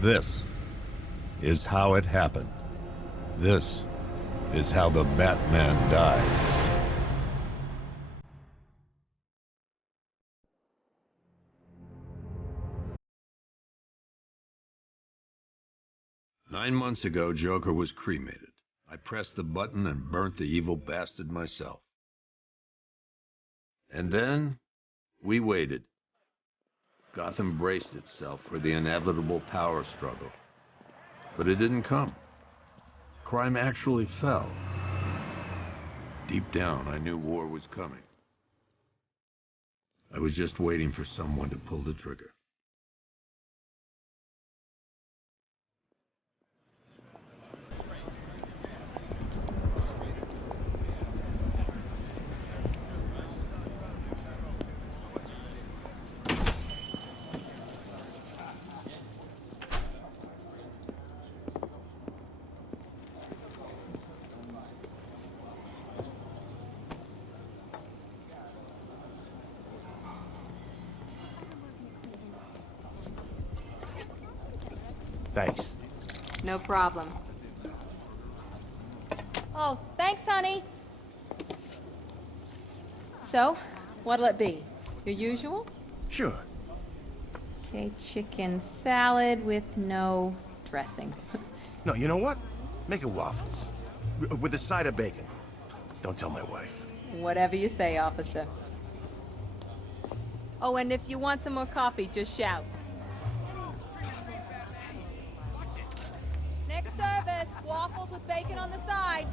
This is how it happened. This is how the Batman died. "9 months ago, Joker was cremated. I pressed the button and burnt the evil bastard myself. And then, we waited. Gotham braced itself for the inevitable power struggle. But it didn't come. Crime actually fell. Deep down, I knew war was coming. I was just waiting for someone to pull the trigger. Thanks. No problem. Oh, thanks, honey. So, what'll it be? Your usual? Sure. Okay, chicken salad with no dressing. No, you know what? Make it waffles. With a side of bacon. Don't tell my wife. Whatever you say, officer. Oh, and if you want some more coffee, just shout. Next service, waffles with bacon on the side.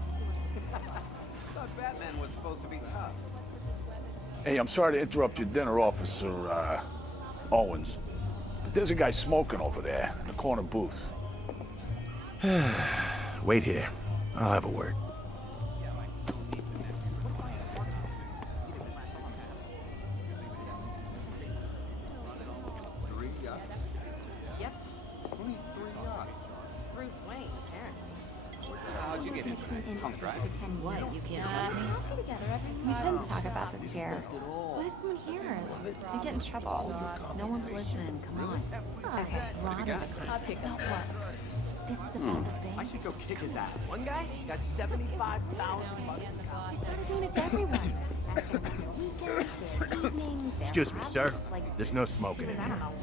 Thought Batman was supposed to be tough. Hey, I'm sorry to interrupt your dinner, Officer, Owens. But there's a guy smoking over there in the corner booth. Wait here. I'll have a word. Yep. Bruce Wayne, apparently. How'd you get into it? Punk drive? We shouldn't talk about this here. What if someone hears? We get in trouble. No one's listening. Come on. Okay, Ron. I'll pick up. This is about the thing. I should go kick his ass. One guy got 75,000 bucks. We started doing it to everyone. Asking about their weekends, their evenings, their Excuse me, sir. hobbies, like, There's no smoking in I here. don't know.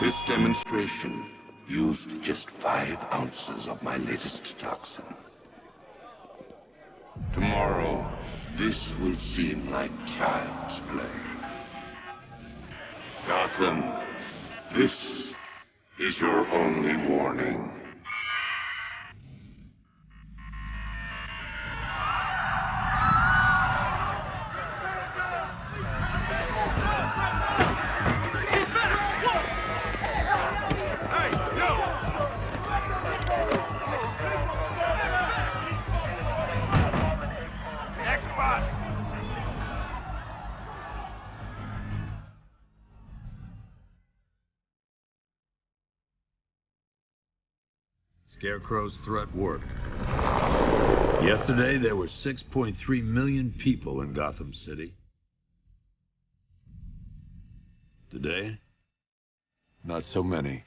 This demonstration used just 5 ounces of my latest toxin. Tomorrow, this will seem like child's play. Gotham, this is your only warning. Scarecrow's threat worked. Yesterday, there were 6.3 million people in Gotham City. Today, not so many.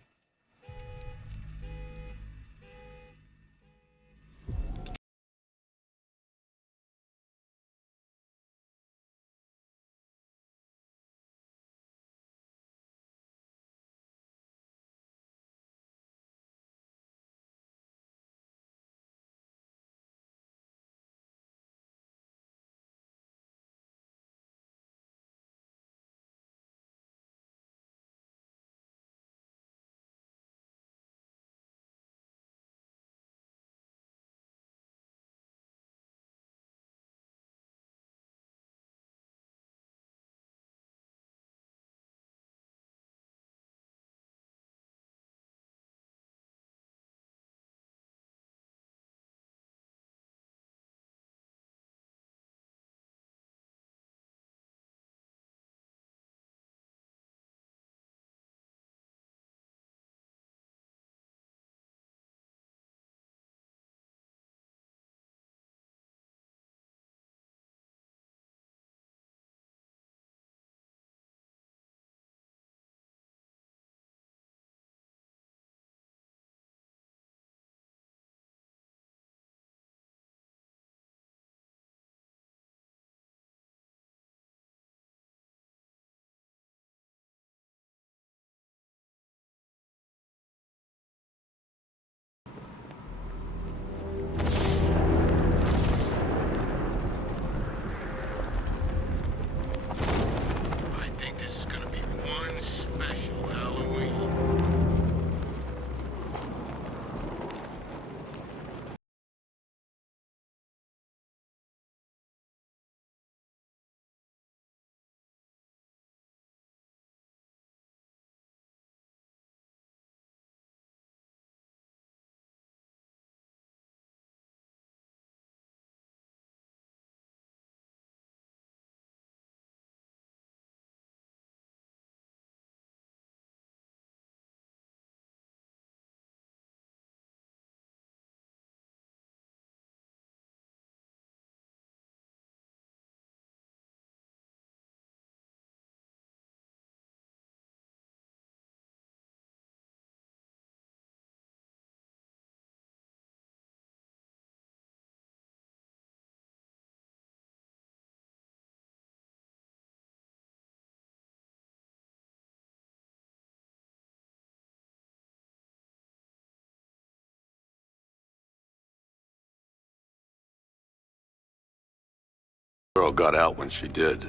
girl got out when she did.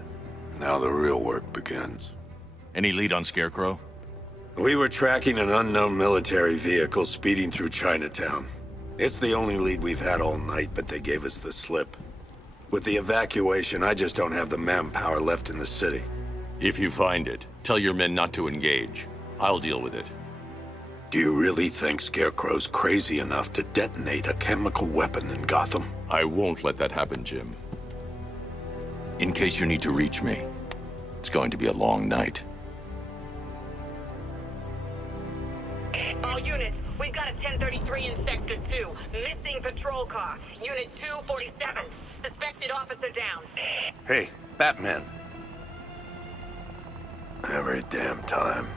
Now the real work begins. Any lead on Scarecrow? We were tracking an unknown military vehicle speeding through Chinatown. It's the only lead we've had all night, but they gave us the slip. With the evacuation, I just don't have the manpower left in the city. If you find it, tell your men not to engage. I'll deal with it. Do you really think Scarecrow's crazy enough to detonate a chemical weapon in Gotham? I won't let that happen, Jim. In case you need to reach me, it's going to be a long night. All units, we've got a 1033 in Sector 2. Missing patrol car. Unit 247. Suspected officer down. Hey, Batman. Every damn time.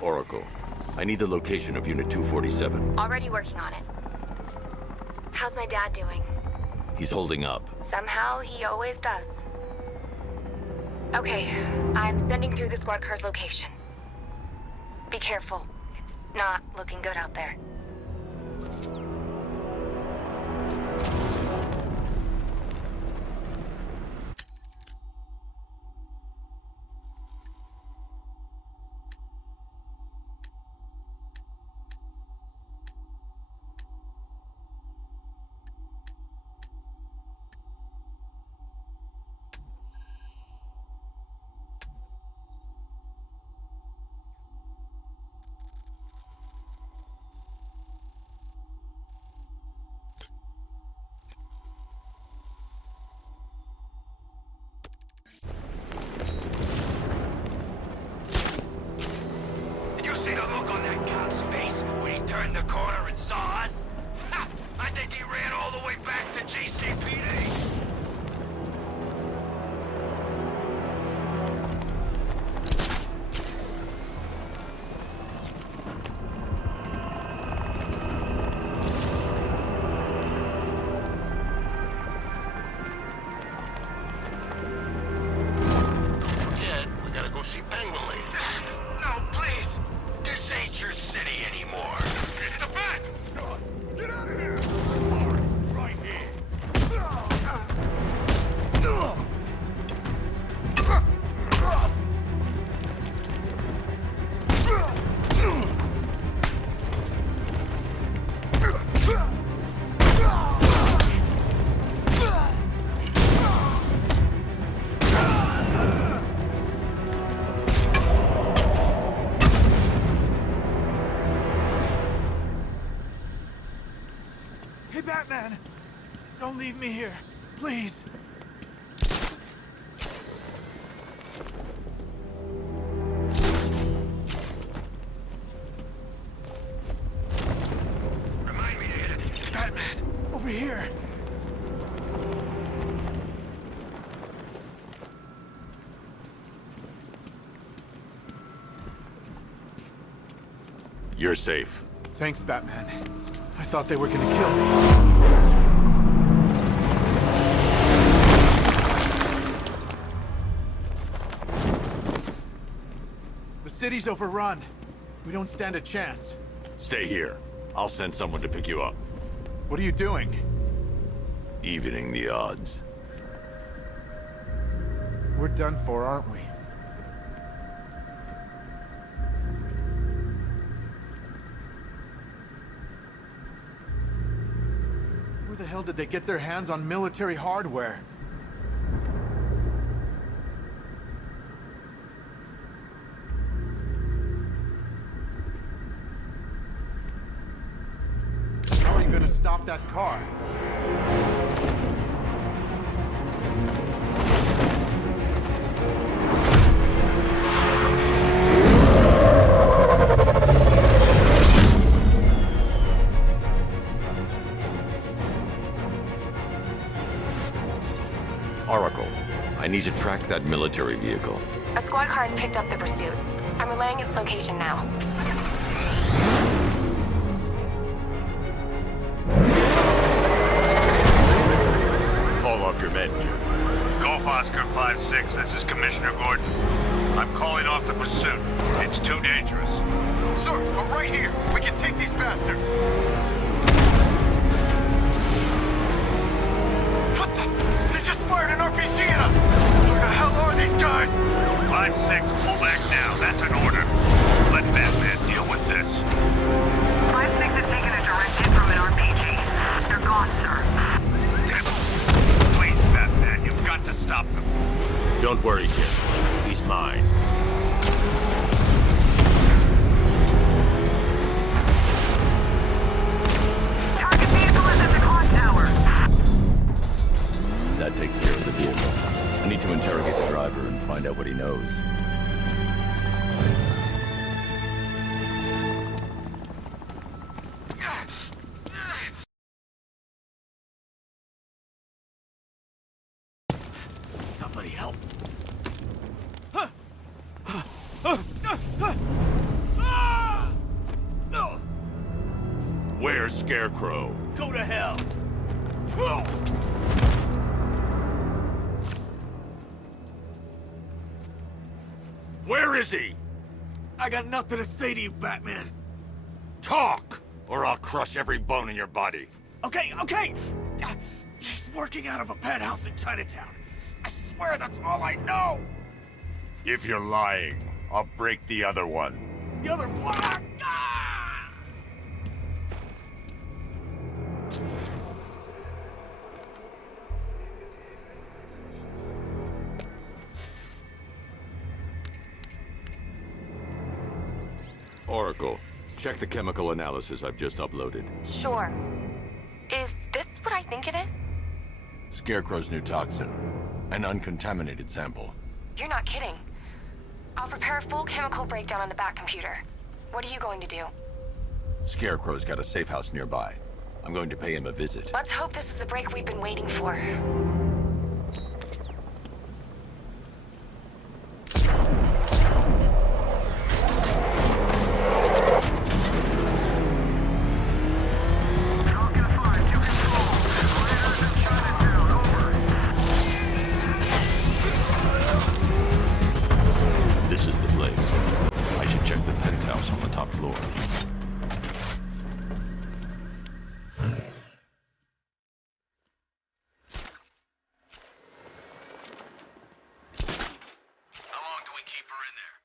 Oracle, I need the location of Unit 247. Already working on it. How's my dad doing? He's holding up. Somehow, he always does. Okay, I'm sending through the squad car's location. Be careful. It's not looking good out there. See the look on that cop's face when he turned the corner and saw us? Ha! I think he ran all the way back to GCPD. Don't forget, we gotta go see Bangalore. No, please. This ain't your city anymore. It's the bat! Get out of here! Right here. Hey, Batman! Don't leave me here, please. Remind me to hit it. Batman! Over here. You're safe. Thanks, Batman. I thought they were gonna kill me. The city's overrun. We don't stand a chance. Stay here. I'll send someone to pick you up. What are you doing? Evening the odds. We're done for, aren't we? Where the hell did they get their hands on military hardware? How are you gonna stop that car? Oracle, I need to track that military vehicle. A squad car has picked up the pursuit. I'm relaying its location now. Call off your men, Jim. Golf Oscar 5-6, this is Commissioner Gordon. I'm calling off the pursuit. It's too dangerous. Sir, we're right here. We can take these bastards. What the? They just fired an RPG at us. Who the hell are these guys? 5-6, pull back now. That's an order. Let Batman deal with this. 5-6 has taken a direct hit from an RPG. They're gone, sir. Damn it. Please, Batman, you've got to stop them. Don't worry, Jim. He's mine. Target vehicle is at the clock tower. That takes care of the vehicle. I need to interrogate the driver and find out what he knows. Somebody help. Where's Scarecrow? Go to hell. Where is he? I got nothing to say to you, Batman. Talk, or I'll crush every bone in your body. Okay. He's working out of a penthouse in Chinatown. I swear that's all I know. If you're lying, I'll break the other one. The other one. Oracle, check the chemical analysis I've just uploaded. Sure. Is this what I think it is? Scarecrow's new toxin. An uncontaminated sample. You're not kidding. I'll prepare a full chemical breakdown on the back computer. What are you going to do? Scarecrow's got a safe house nearby. I'm going to pay him a visit. Let's hope this is the break we've been waiting for. This is the place. I should check the penthouse on the top floor. How long do we keep her in there?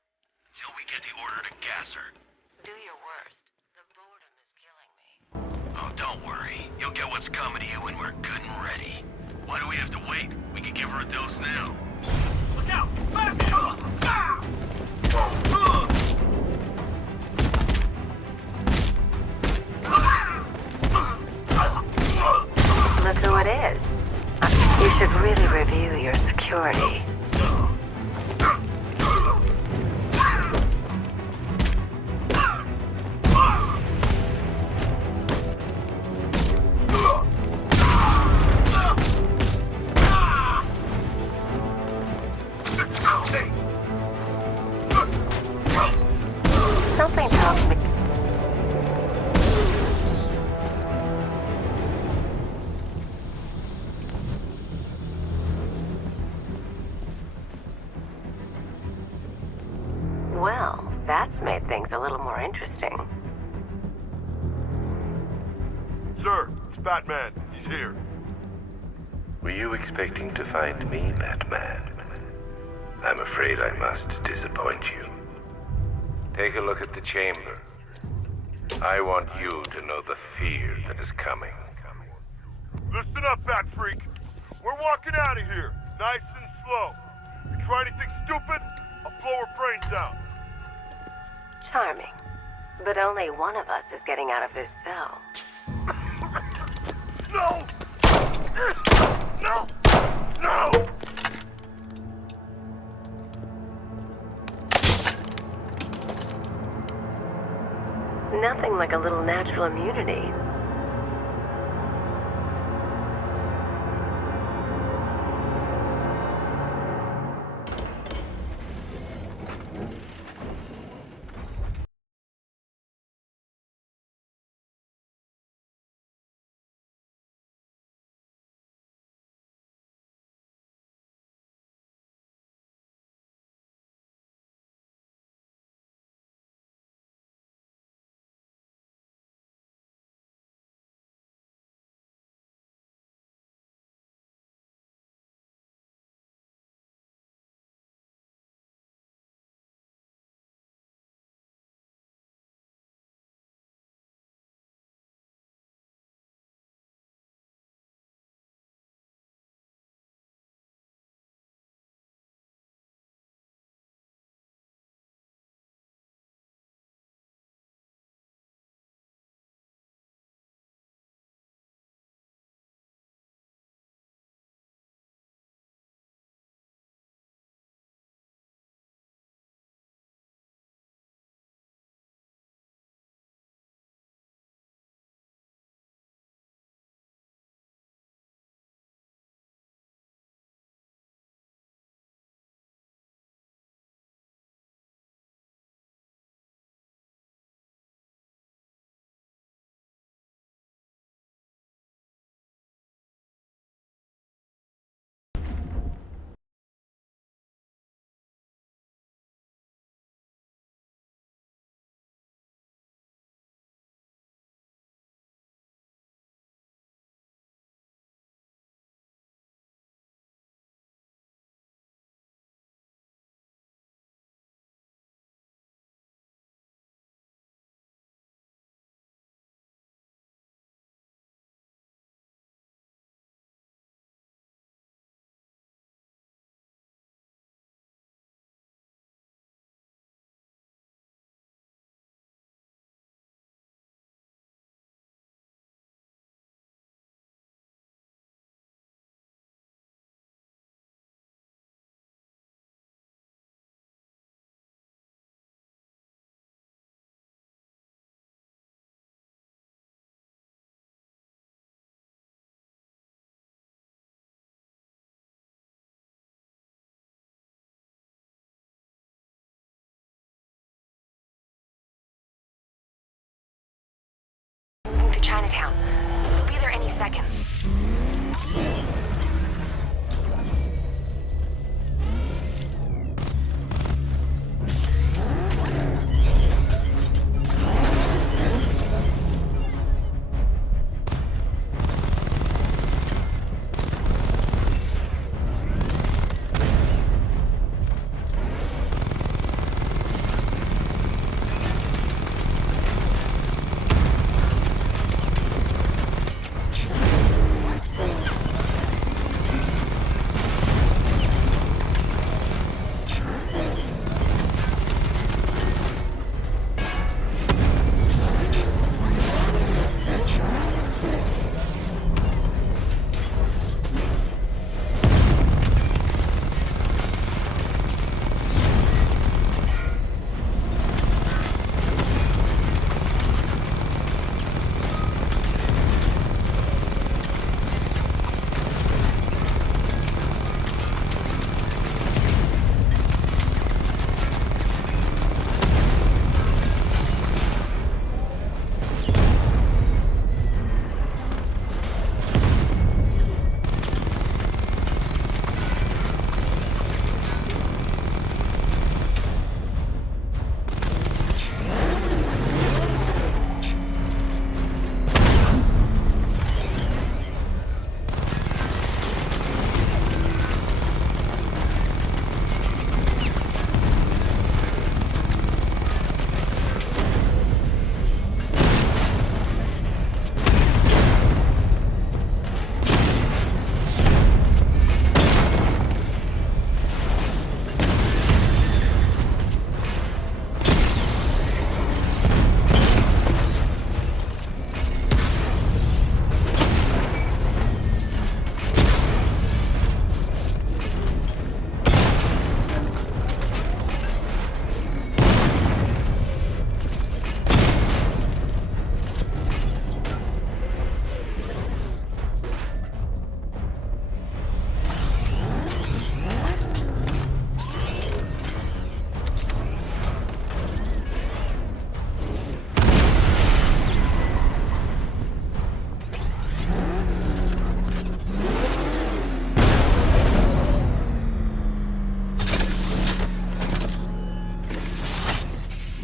Till we get the order to gas her. Do your worst. The boredom is killing me. Oh, don't worry. You'll get what's coming to you when we're good and ready. Why do we have to wait? We can give her a dose now. Look out! Batman! Look who it is. You should really review your security. Something tells me. Well, that's made things a little more interesting. Sir, it's Batman. He's here. Were you expecting to find me, Batman? I'm afraid I must disappoint you. Take a look at the chamber. I want you to know the fear that is coming. Listen up, Bat Freak. We're walking out of here, nice and slow. You try anything stupid, I'll blow her brains out. Charming. But only one of us is getting out of this cell. No! No! No! Nothing like a little natural immunity.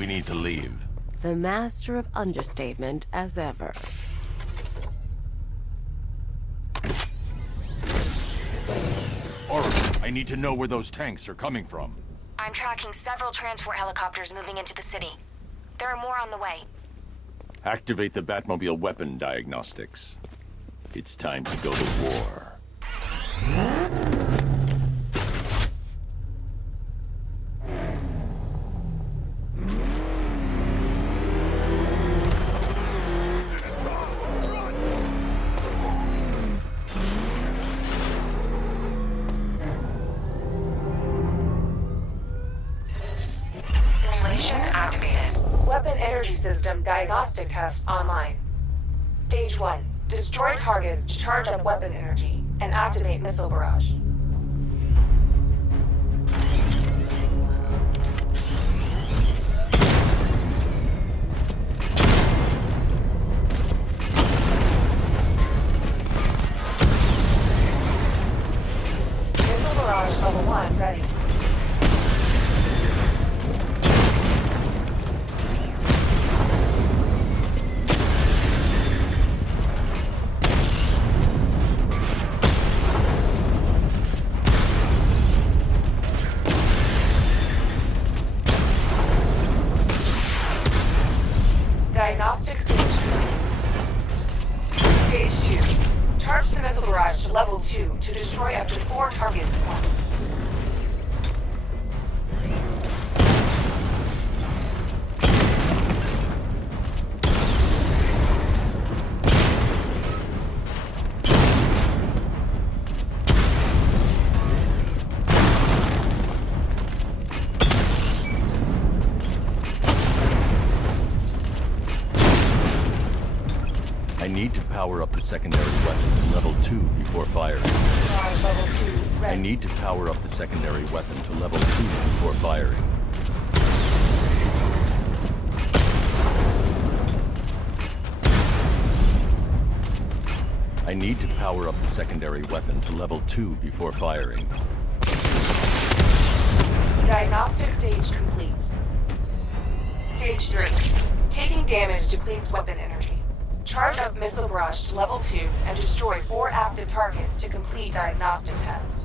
We need to leave. The master of understatement as ever. Alright, I need to know where those tanks are coming from. I'm tracking several transport helicopters moving into the city. There are more on the way. Activate the Batmobile weapon diagnostics. It's time to go to war. Simulation activated. Weapon energy system diagnostic test online. Stage 1. Destroy targets to charge up weapon energy and activate missile barrage. Missile barrage level 1 ready. Diagnostic stage complete. Stage 2. Charge the missile barrage to level 2 to destroy up to 4 targets at once. I need to power up the secondary weapon to level 2 before firing. Barrage level 2 ready. I need to power up the secondary weapon to level 2 before firing. I need to power up the secondary weapon to level 2 before firing. Diagnostic stage complete. Stage 3. Taking damage depletes weapon energy. Charge up missile barrage to level 2 and destroy 4 active targets to complete diagnostic test.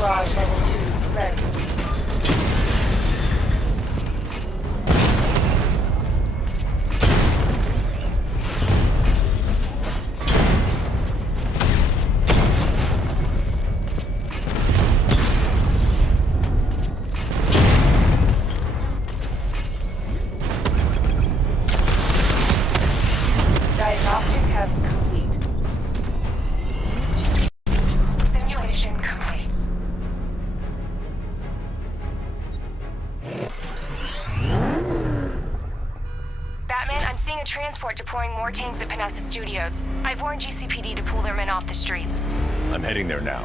Barrage level 2 ready. Diagnostic test complete. Simulation complete. Batman, I'm seeing a transport deploying more tanks at Panessa Studios. I've warned GCPD to pull their men off the streets. I'm heading there now.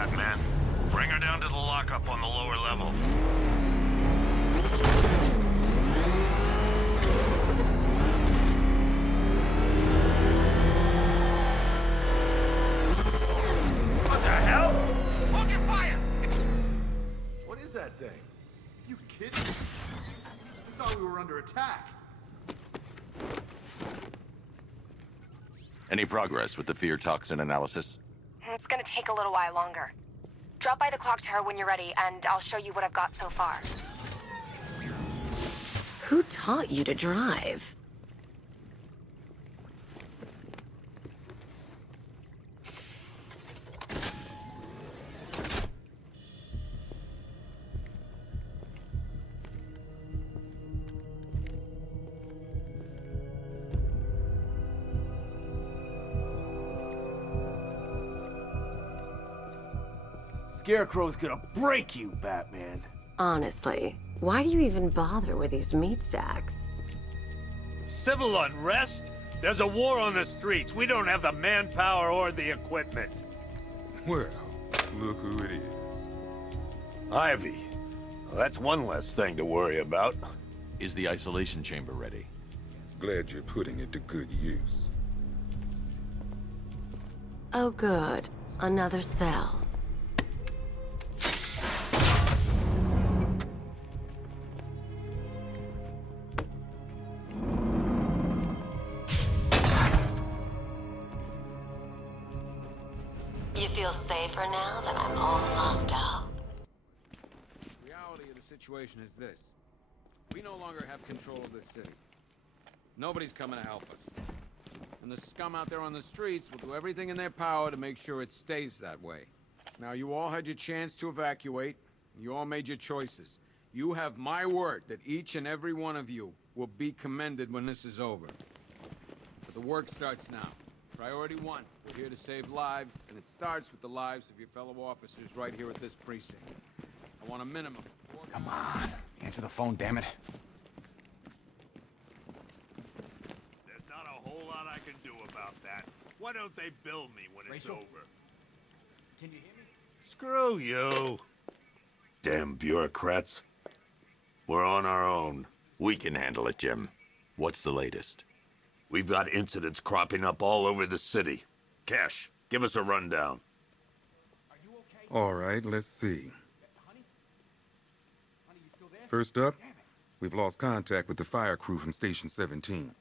Batman. Bring her down to the lockup on the lower level. What the hell? Hold your fire! What is that thing? You kidding me? I thought we were under attack. Any progress with the fear toxin analysis? It's gonna take a little while longer. Drop by the clock tower when you're ready, and I'll show you what I've got so far. Who taught you to drive? Scarecrow's gonna break you, Batman. Honestly, why do you even bother with these meat sacks? Civil unrest? There's a war on the streets. We don't have the manpower or the equipment. Well, look who it is. Ivy. Well, that's one less thing to worry about. Is the isolation chamber ready? Glad you're putting it to good use. Oh good, another cell. You feel safer now that I'm all locked up? The reality of the situation is this. We no longer have control of this city. Nobody's coming to help us. And the scum out there on the streets will do everything in their power to make sure it stays that way. Now, you all had your chance to evacuate. You all made your choices. You have my word that each and every one of you will be commended when this is over. But the work starts now. Priority one, we're here to save lives, and it starts with the lives of your fellow officers right here at this precinct. I want a minimum. Come on. Answer the phone, damn it. There's not a whole lot I can do about that. Why don't they bill me when it's Rachel? over? Can you hear me? Screw you. Damn bureaucrats. We're on our own. We can handle it, Jim. What's the latest? We've got incidents cropping up all over the city. Cash, give us a rundown. All right, let's see. First up, we've lost contact with the fire crew from Station 17.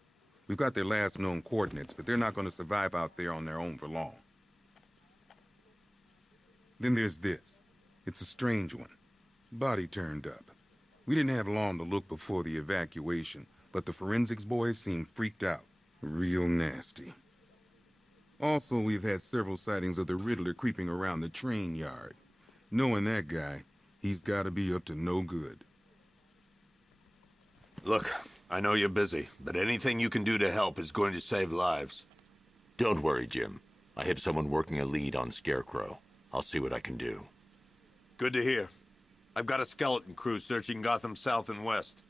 We've got their last known coordinates, but they're not going to survive out there on their own for long. Then there's this. It's a strange one. Body turned up. We didn't have long to look before the evacuation, but the forensics boys seemed freaked out. Real nasty. Also, we've had several sightings of the Riddler creeping around the train yard. Knowing that guy, he's gotta be up to no good. Look, I know you're busy, but anything you can do to help is going to save lives. Don't worry, Jim. I have someone working a lead on Scarecrow. I'll see what I can do. Good to hear. I've got a skeleton crew searching Gotham South and West.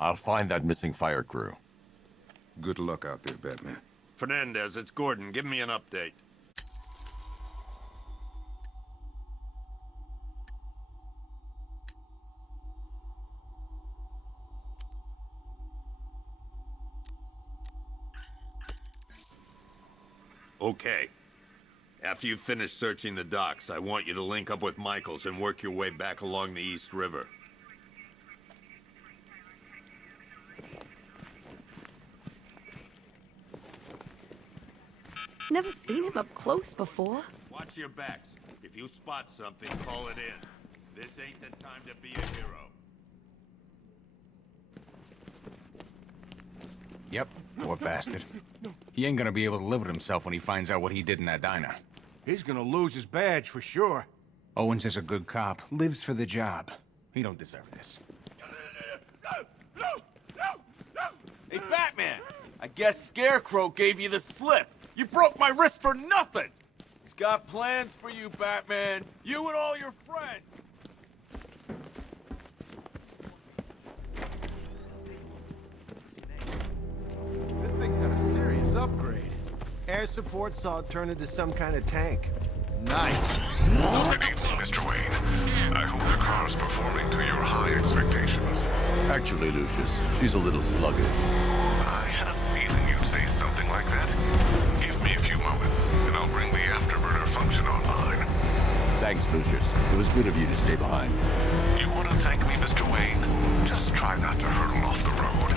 I'll find that missing fire crew. Good luck out there, Batman. Fernandez, it's Gordon. Give me an update. Okay. After you finish searching the docks, I want you to link up with Michaels and work your way back along the East River. Never seen him up close before. Watch your backs. If you spot something, call it in. This ain't the time to be a hero. Yep, poor bastard. He ain't gonna be able to live with himself when he finds out what he did in that diner. He's gonna lose his badge for sure. Owens is a good cop, lives for the job. He don't deserve this. Hey, Batman! I guess Scarecrow gave you the slip. You broke my wrist for nothing! He's got plans for you, Batman. You and all your friends. This thing's had a serious upgrade. Air support saw it turn into some kind of tank. Nice. Good evening, Mr. Wayne. I hope the car's performing to your high expectations. Actually, Lucius, she's a little sluggish. I had a feeling you'd say something like that. Give me a few moments, and I'll bring the afterburner function online. Thanks, Lucius. It was good of you to stay behind. You want to thank me, Mr. Wayne? Just try not to hurtle off the road.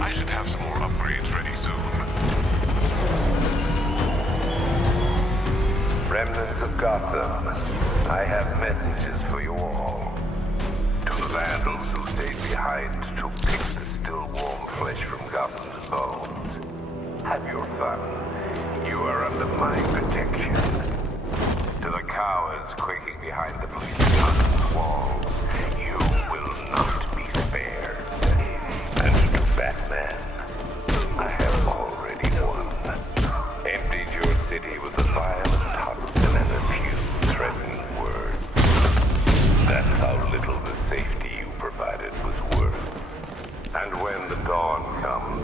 I should have some more upgrades ready soon. Remnants of Gotham, I have messages for you all. To the vandals who stayed behind to pick the still warm flesh from Gotham's bones. Have your fun. You are under my protection. To the cowards quaking behind the police department's walls, you will not be spared. And to Batman, I have already won. Emptied your city with a violent husband and a few threatening words. That's how little the safety you provided was worth. And when the dawn comes,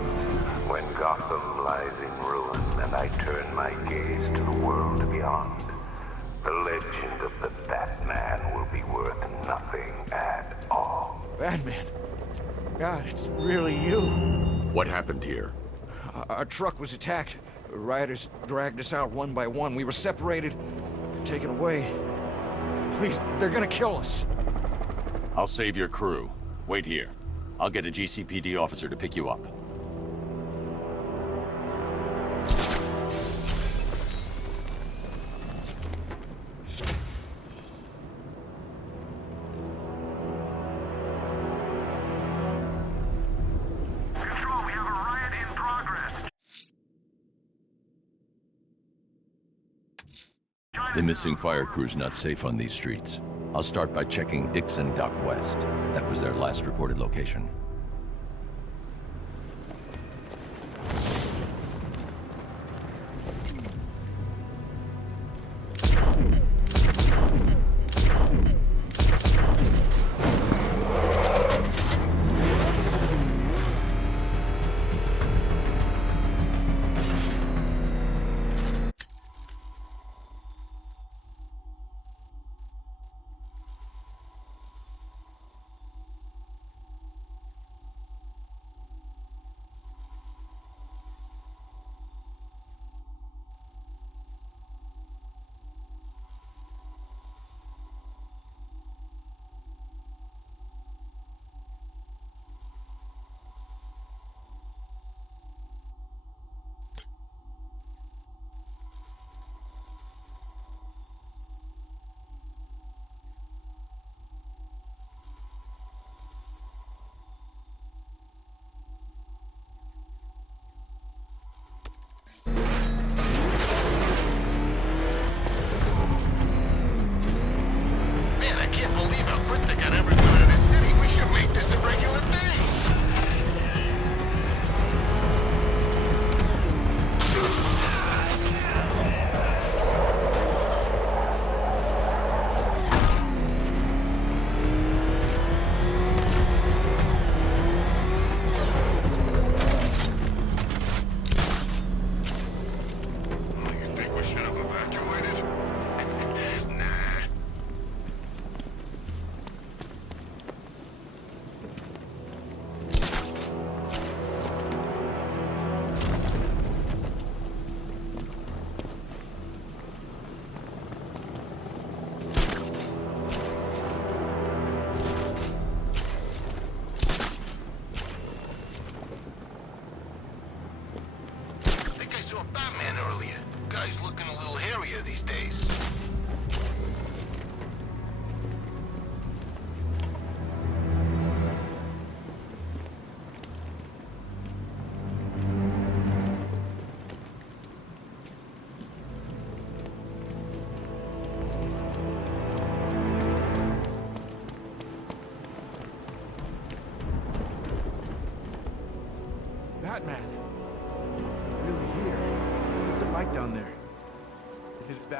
when Gotham lies in ruin and I turn my gaze to the world beyond, the legend of the Batman will be worth nothing at all. Batman. God, it's really you. What happened here? Our truck was attacked. Rioters dragged us out one by one. We were separated, taken away. Please, they're gonna kill us. I'll save your crew. Wait here. I'll get a GCPD officer to pick you up. The missing fire crew's not safe on these streets. I'll start by checking Dixon Dock West. That was their last reported location.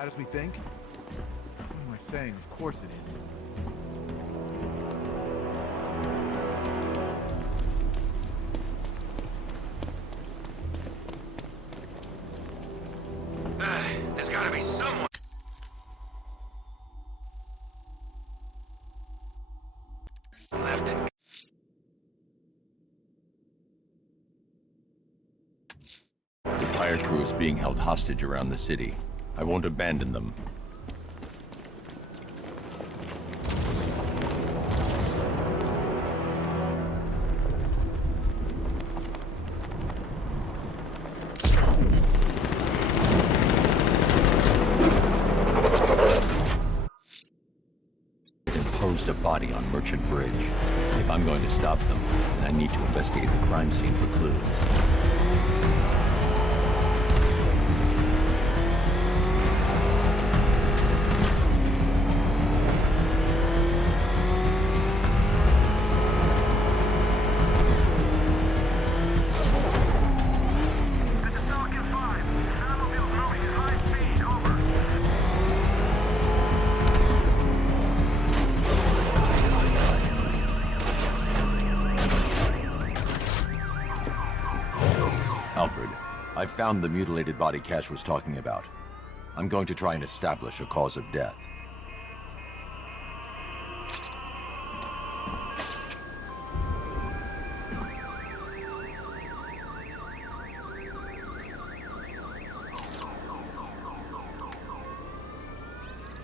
as we think? What am I saying? Of course it is. There's gotta be someone. Left in. The fire crew is being held hostage around the city. I won't abandon them. Imposed a body on Merchant Bridge. If I'm going to stop them, then I need to investigate the crime scene for clues. Alfred, I found the mutilated body Cash was talking about. I'm going to try and establish a cause of death.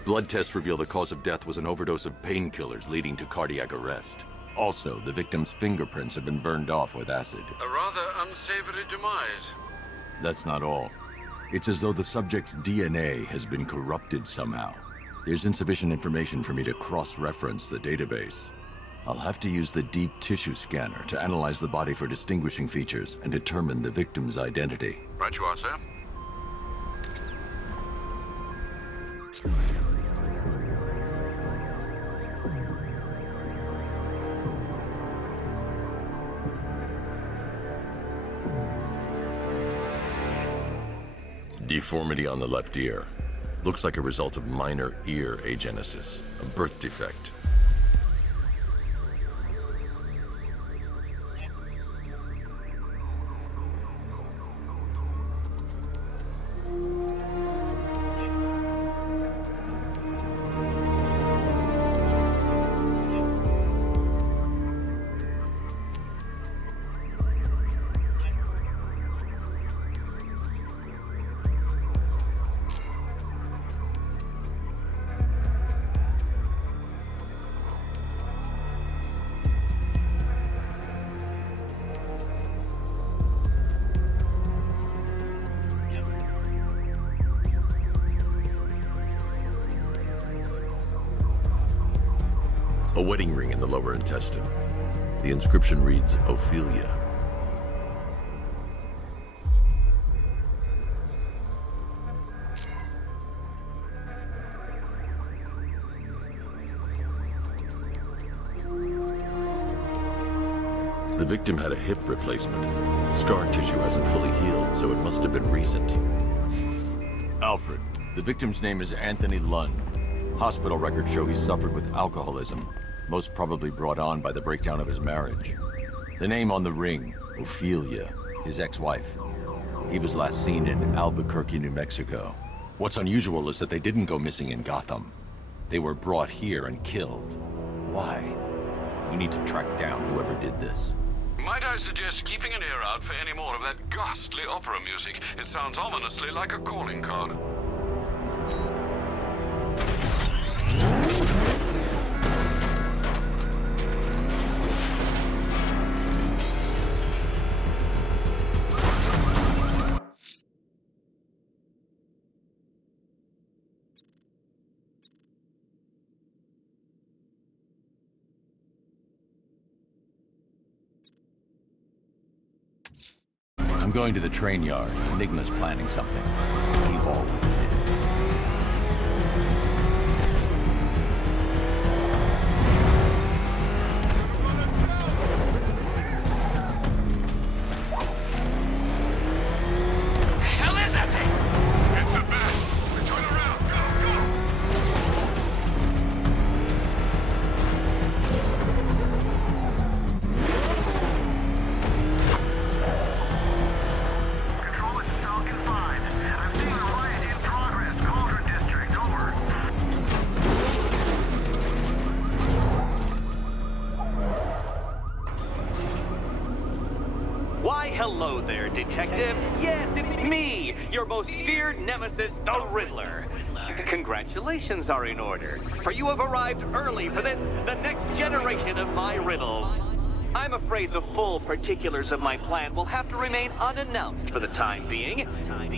Blood tests reveal the cause of death was an overdose of painkillers leading to cardiac arrest. Also, the victim's fingerprints have been burned off with acid. A rather unsavory demise. That's not all. It's as though the subject's DNA has been corrupted somehow. There's insufficient information for me to cross-reference the database. I'll have to use the deep tissue scanner to analyze the body for distinguishing features and determine the victim's identity. Right you are, sir. Deformity on the left ear. Looks like a result of minor ear agenesis, a birth defect. A wedding ring in the lower intestine. The inscription reads, Ophelia. The victim had a hip replacement. Scar tissue hasn't fully healed, so it must have been recent. Alfred, the victim's name is Anthony Lund. Hospital records show he suffered with alcoholism, most probably brought on by the breakdown of his marriage. The name on the ring, Ophelia, his ex-wife. He was last seen in Albuquerque, New Mexico. What's unusual is that they didn't go missing in Gotham. They were brought here and killed. Why? We need to track down whoever did this. Might I suggest keeping an ear out for any more of that ghastly opera music? It sounds ominously like a calling card. I'm going to the train yard. Enigma's planning something. He always is. The hell is that thing? It's a bat. Turn around, go! Hello there, Detective. Yes, it's me, your most feared nemesis, the Riddler. Congratulations are in order, for you have arrived early for the next generation of my riddles. I'm afraid the full particulars of my plan will have to remain unannounced for the time being,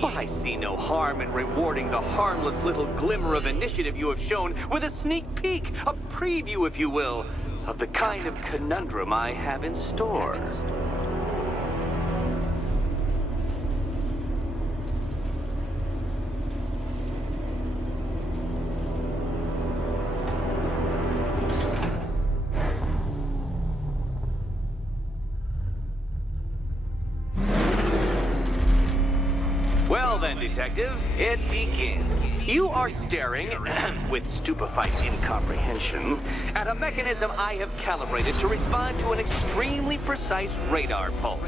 but I see no harm in rewarding the harmless little glimmer of initiative you have shown with a sneak peek, a preview, if you will, of the kind of conundrum I have in store. Well then, Detective, it begins. You are staring, with stupefied incomprehension, at a mechanism I have calibrated to respond to an extremely precise radar pulse.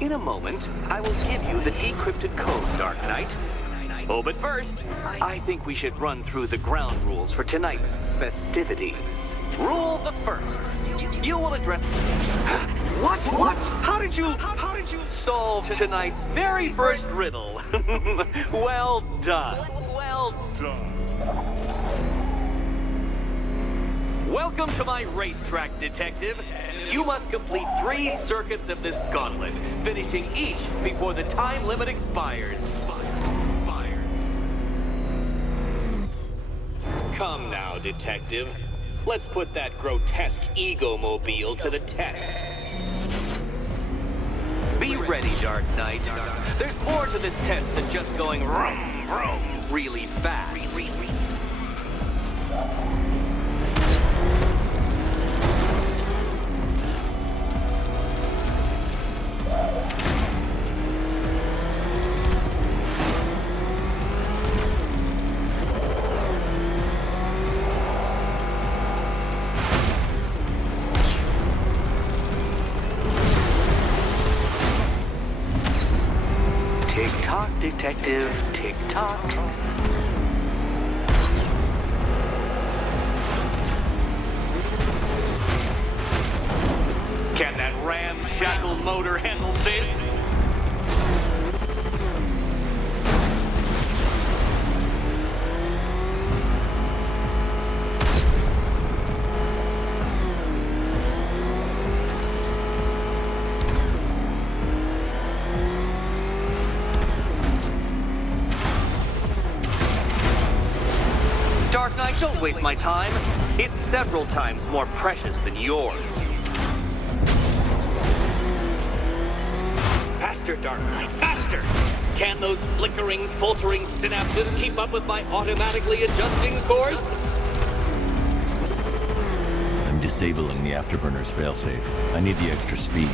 In a moment, I will give you the decrypted code, Dark Knight. Oh, but first, I think we should run through the ground rules for tonight's festivities. Rule the first. You will address... What? How did you solve tonight's very first riddle? Well done. Well done. Welcome to my racetrack, Detective. You must complete 3 circuits of this gauntlet, finishing each before the time limit expires. Come now, Detective. Let's put that grotesque ego-mobile to the test. Be ready, Dark Knight. There's more to this test than just going vroom, vroom really fast. Tick-tock, Detective, tick-tock. Can that ramshackle motor handle this? Dark Knight, don't waste my time. It's several times more precious than yours. Faster, Dark Knight, faster! Can those flickering, faltering synapses keep up with my automatically adjusting course? I'm disabling the afterburner's failsafe. I need the extra speed.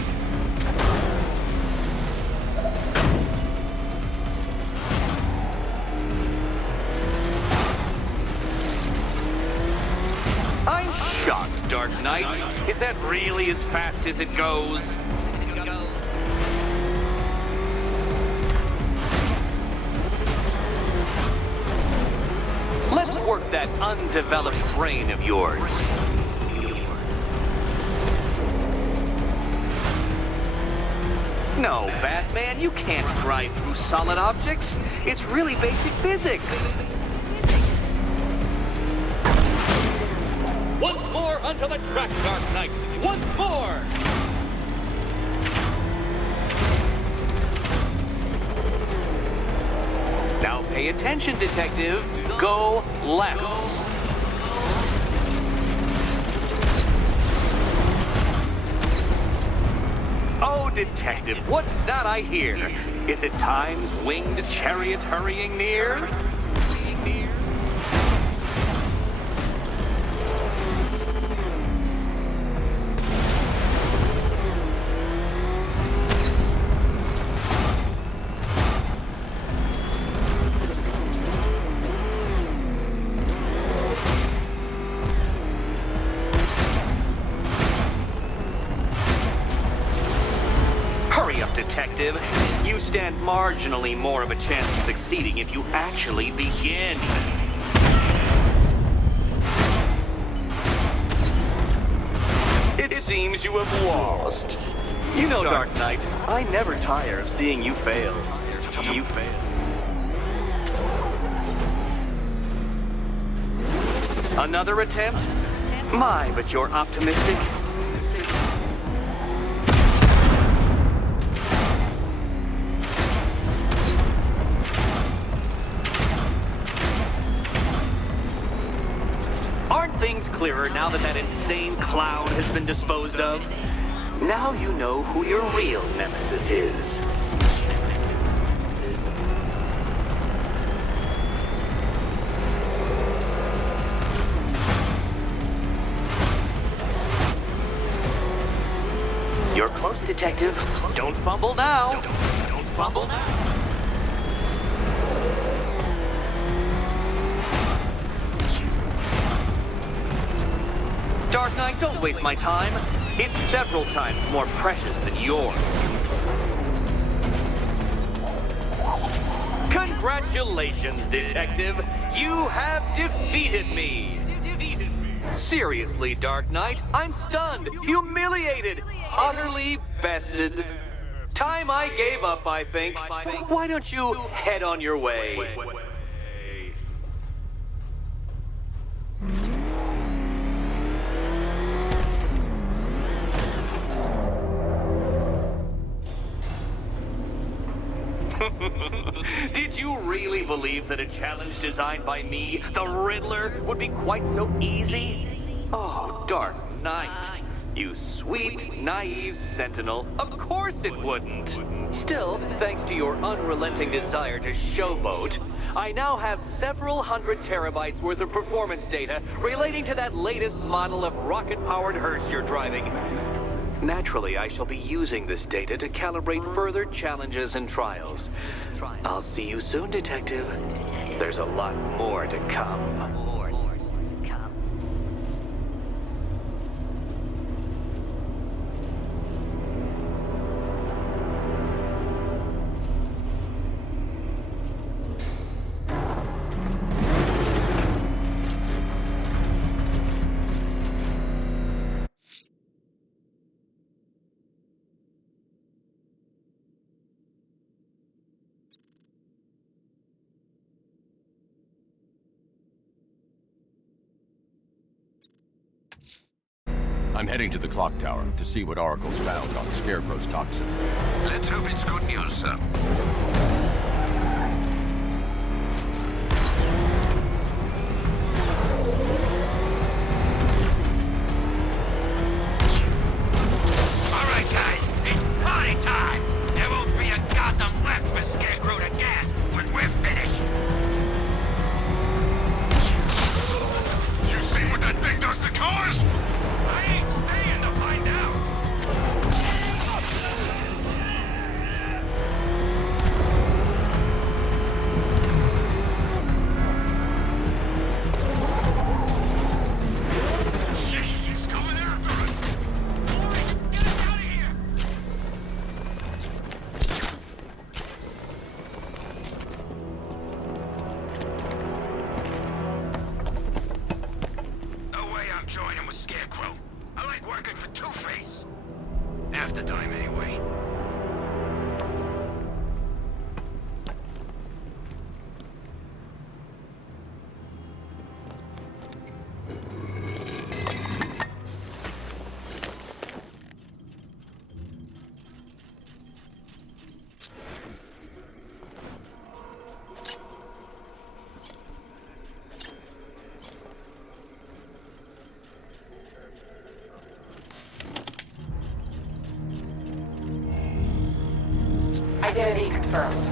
I'm shocked, Dark Knight. Is that really as fast as it goes? Let's work that undeveloped brain of yours. No, Batman, you can't drive through solid objects. It's really basic physics. Once more onto the track, Dark Knight. Once more! Now pay attention, Detective. Go left. Oh, Detective, what's that I hear? Is it time's winged chariot hurrying near? Hurry up, Detective. You stand marginally more of a chance of succeeding if you actually begin. It seems you have lost. You know, Dark Knight, I never tire of seeing you fail. You fail. Another attempt? My, but you're optimistic. Aren't things clearer now that insane clown has been disposed of? Now you know who your real nemesis is. You're close, Detective. Don't fumble now. Don't fumble now. Dark Knight, don't waste my time. It's several times more precious than yours. Congratulations, Detective. You have defeated me. Seriously, Dark Knight, I'm stunned, humiliated, utterly bested. Time I gave up, I think. Why don't you head on your way? Did you really believe that a challenge designed by me, the Riddler, would be quite so easy? Oh, Dark Knight. You sweet, naive sentinel. Of course it wouldn't. Still, thanks to your unrelenting desire to showboat, I now have several hundred terabytes worth of performance data relating to that latest model of rocket-powered hearse you're driving. Naturally, I shall be using this data to calibrate further challenges and trials. I'll see you soon, Detective. There's a lot more to come. I'm heading to the clock tower to see what Oracle's found on Scarecrow's toxin. Let's hope it's good news, sir. All right, guys, it's party time. There won't be a Gotham left for Scarecrow to gas when we're finished. You seen what that thing does to cars? I ain't staying to find out. Jeez, he's coming after us. Boris, get us out of here. No way I'm joining with Scarecrow. I like working for Two-Face. Half the time, anyway. Identity confirmed.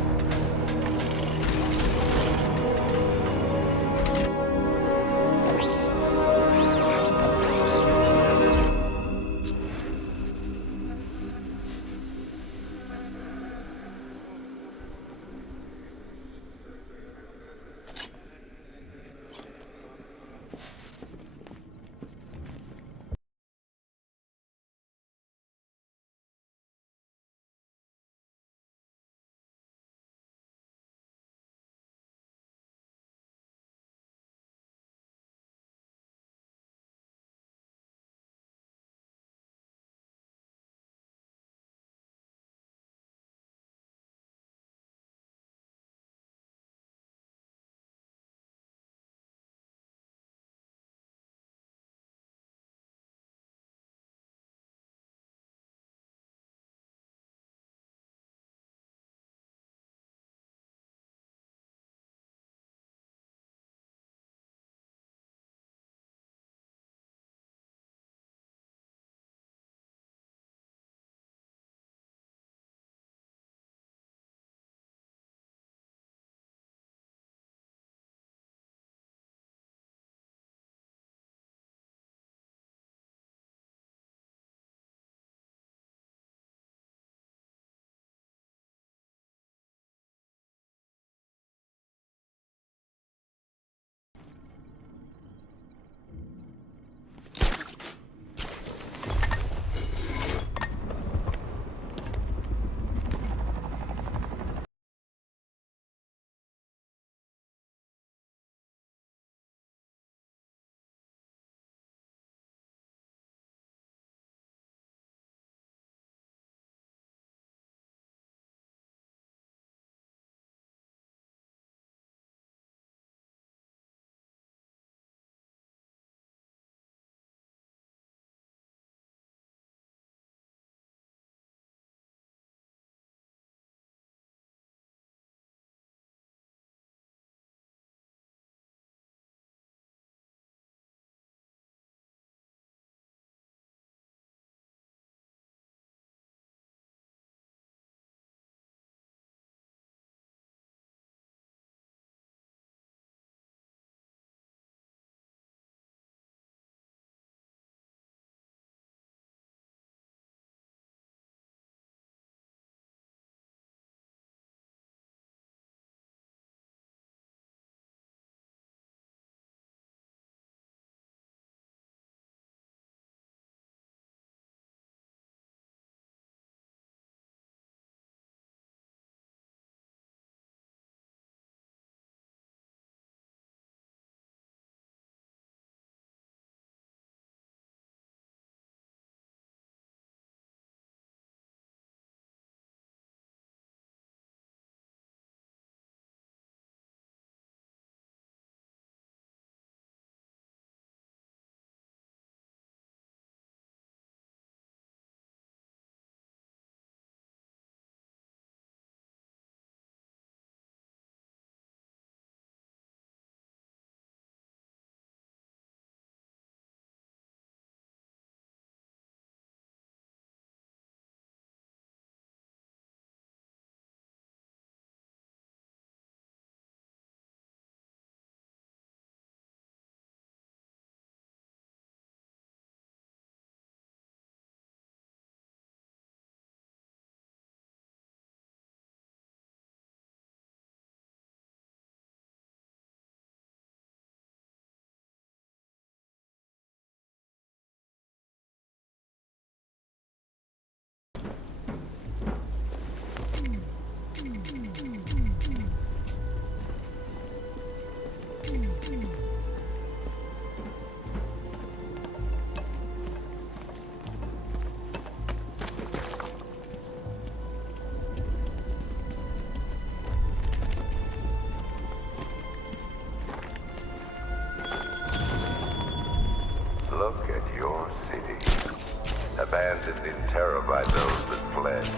abandoned in terror by those that fled,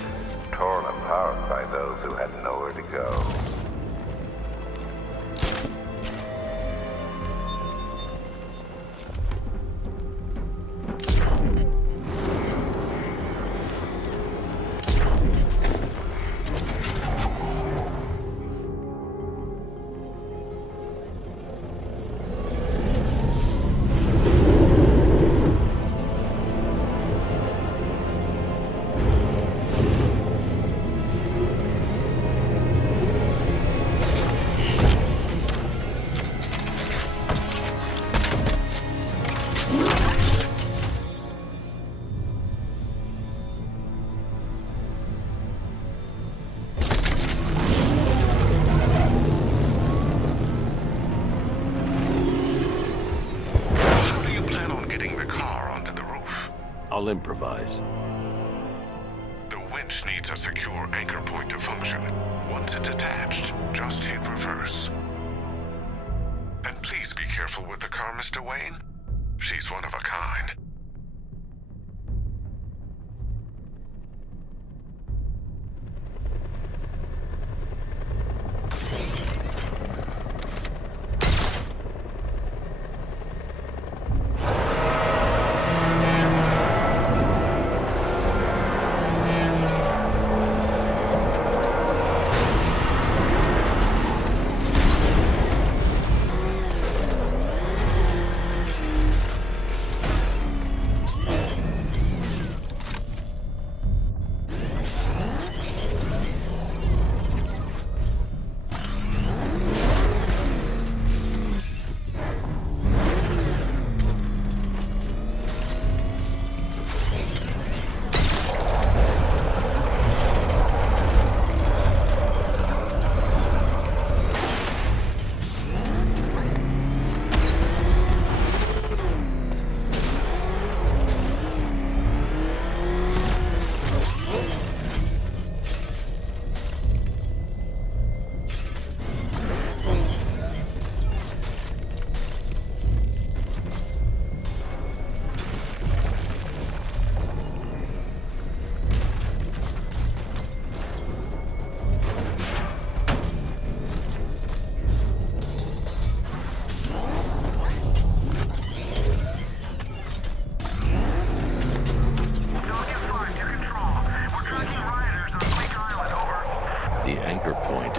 torn apart by those who had nowhere to go. I'll improvise. The winch needs a secure anchor point to function. Once it's attached, just hit reverse. And please be careful with the car, Mr. Wayne. She's one of a kind.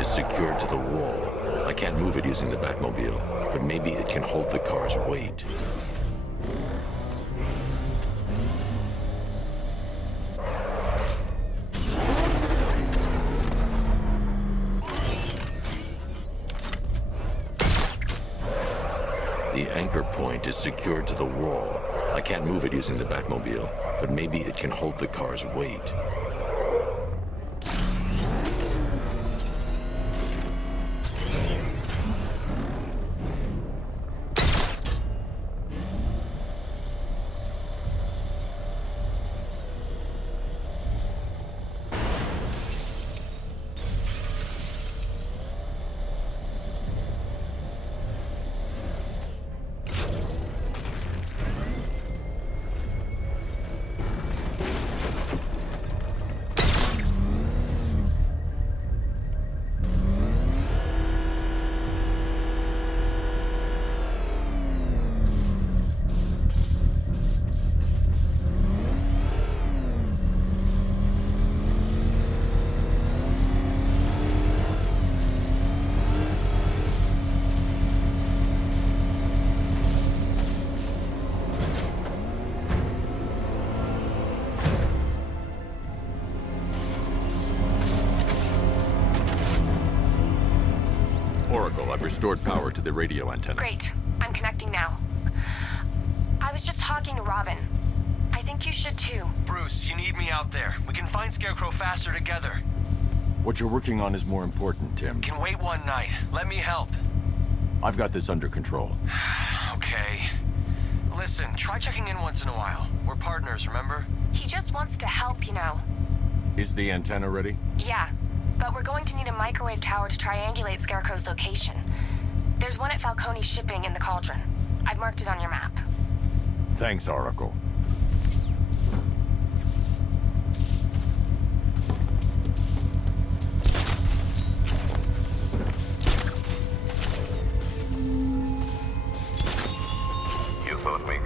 Secured to the wall. I can't move it using the Batmobile, but maybe it can hold the car's weight. The anchor point is secured to the wall. I can't move it using the Batmobile, but maybe it can hold the car's weight. I've restored power to the radio antenna. Great. I'm connecting now. I was just talking to Robin. I think you should too. Bruce, you need me out there. We can find Scarecrow faster together. What you're working on is more important, Tim. Can wait one night. Let me help. I've got this under control. Okay. Listen, try checking in once in a while. We're partners, remember? He just wants to help, you know. Is the antenna ready? Yeah, but we're going to need a microwave tower to triangulate Scarecrow's location. There's one at Falcone's shipping in the Cauldron. I've marked it on your map. Thanks, Oracle.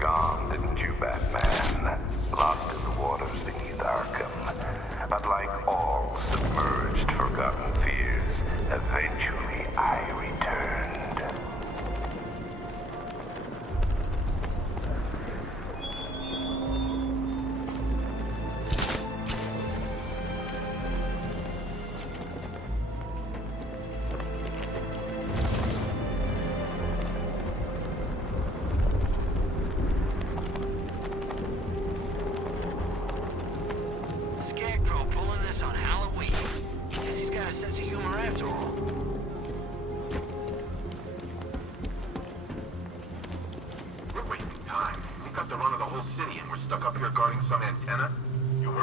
gone, didn't you, Batman? Lost in the waters beneath Arkham. But like all submerged, forgotten fears, eventually I returned. Scarecrow pulling this on Halloween. Guess he's got a sense of humor after all. We're wasting time. We got the run of the whole city and we're stuck up here guarding some antenna.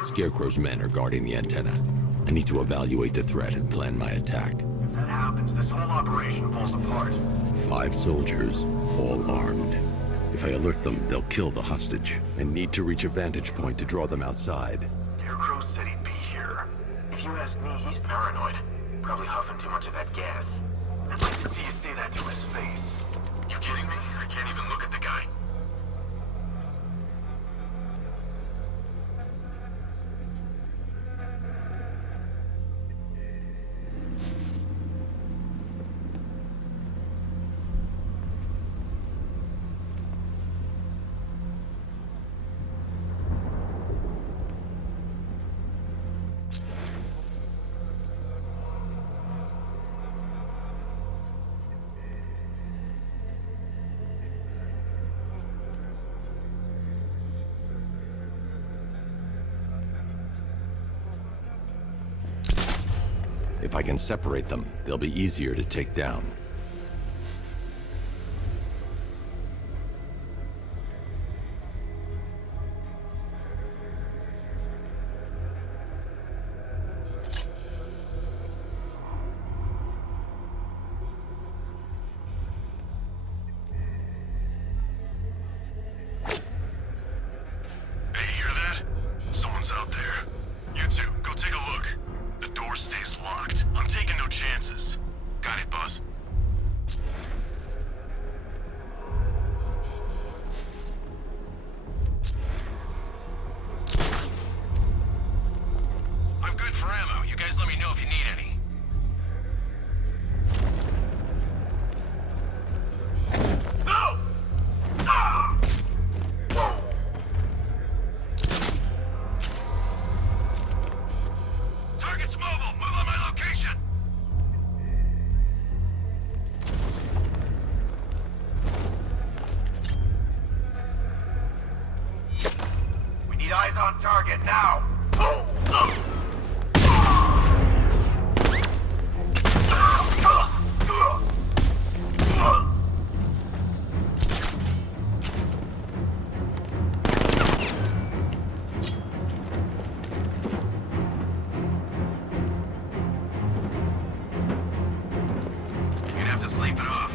Scarecrow's men are guarding the antenna. I need to evaluate the threat and plan my attack. If that happens, this whole operation falls apart. 5 soldiers, all armed. If I alert them, they'll kill the hostage. I need to reach a vantage point to draw them outside. Scarecrow said he'd be here. If you ask me, he's paranoid. Probably huffing too much of that gas. I'd like to see you say that to his face. You kidding me? I can't even look at the guy. If I can separate them, they'll be easier to take down. Hey, hear that? Someone's out there. You two, go take a look. The door stays locked. I'm taking no chances. Got it, boss. I'm good for ammo. You guys let me know if you need any. No! Ah! Whoa! Target's mobile! Move on my location! We need eyes on target now! You'd have to sleep it off.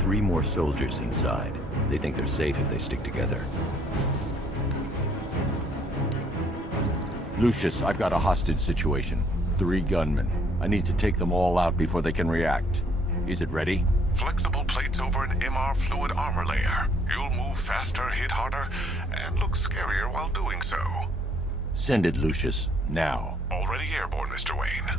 Three more soldiers inside. They think they're safe if they stick together. Lucius, I've got a hostage situation. 3 gunmen. I need to take them all out before they can react. Is it ready? Flexible plates over an MR fluid armor layer. You'll move faster, hit harder, and look scarier while doing so. Send it, Lucius. Now. Already airborne, Mr. Wayne.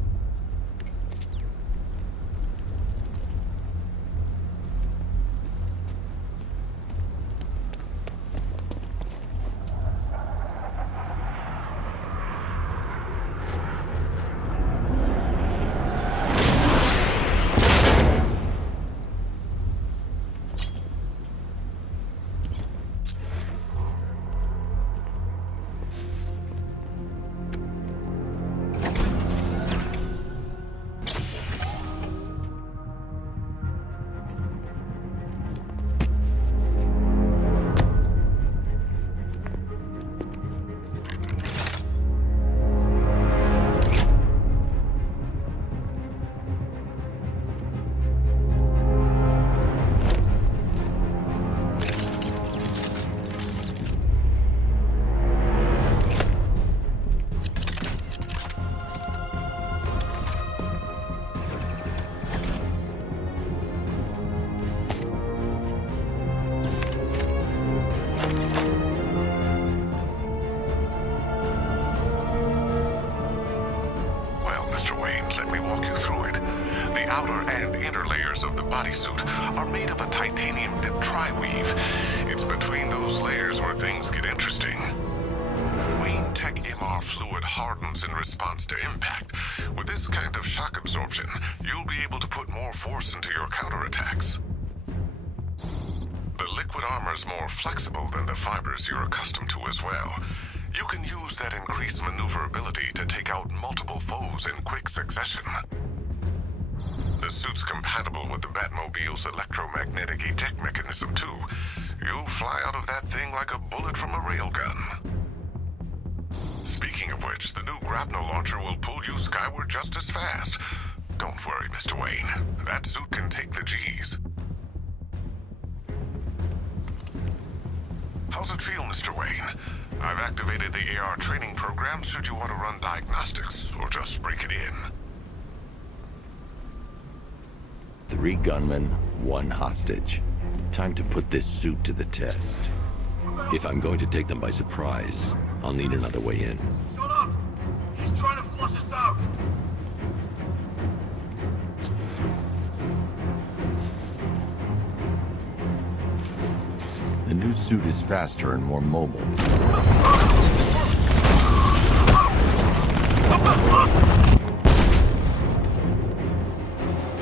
outer and inner layers of the bodysuit are made of a titanium-dipped tri-weave. It's between those layers where things get interesting. Wayne Tech MR fluid hardens in response to impact. With this kind of shock absorption, you'll be able to put more force into your counterattacks. The liquid armor's more flexible than the fibers you're accustomed to as well. You can use that increased maneuverability to take out multiple foes in quick succession. The suit's compatible with the Batmobile's electromagnetic eject mechanism, too. You'll fly out of that thing like a bullet from a railgun. Speaking of which, the new grapnel launcher will pull you skyward just as fast. Don't worry, Mr. Wayne. That suit can take the G's. How's it feel, Mr. Wayne? I've activated the AR training program should you want to run diagnostics, or just break it in. 3 gunmen, 1 hostage. Time to put this suit to the test. If I'm going to take them by surprise, I'll need another way in. Shut up! He's trying to flush us out! The new suit is faster and more mobile.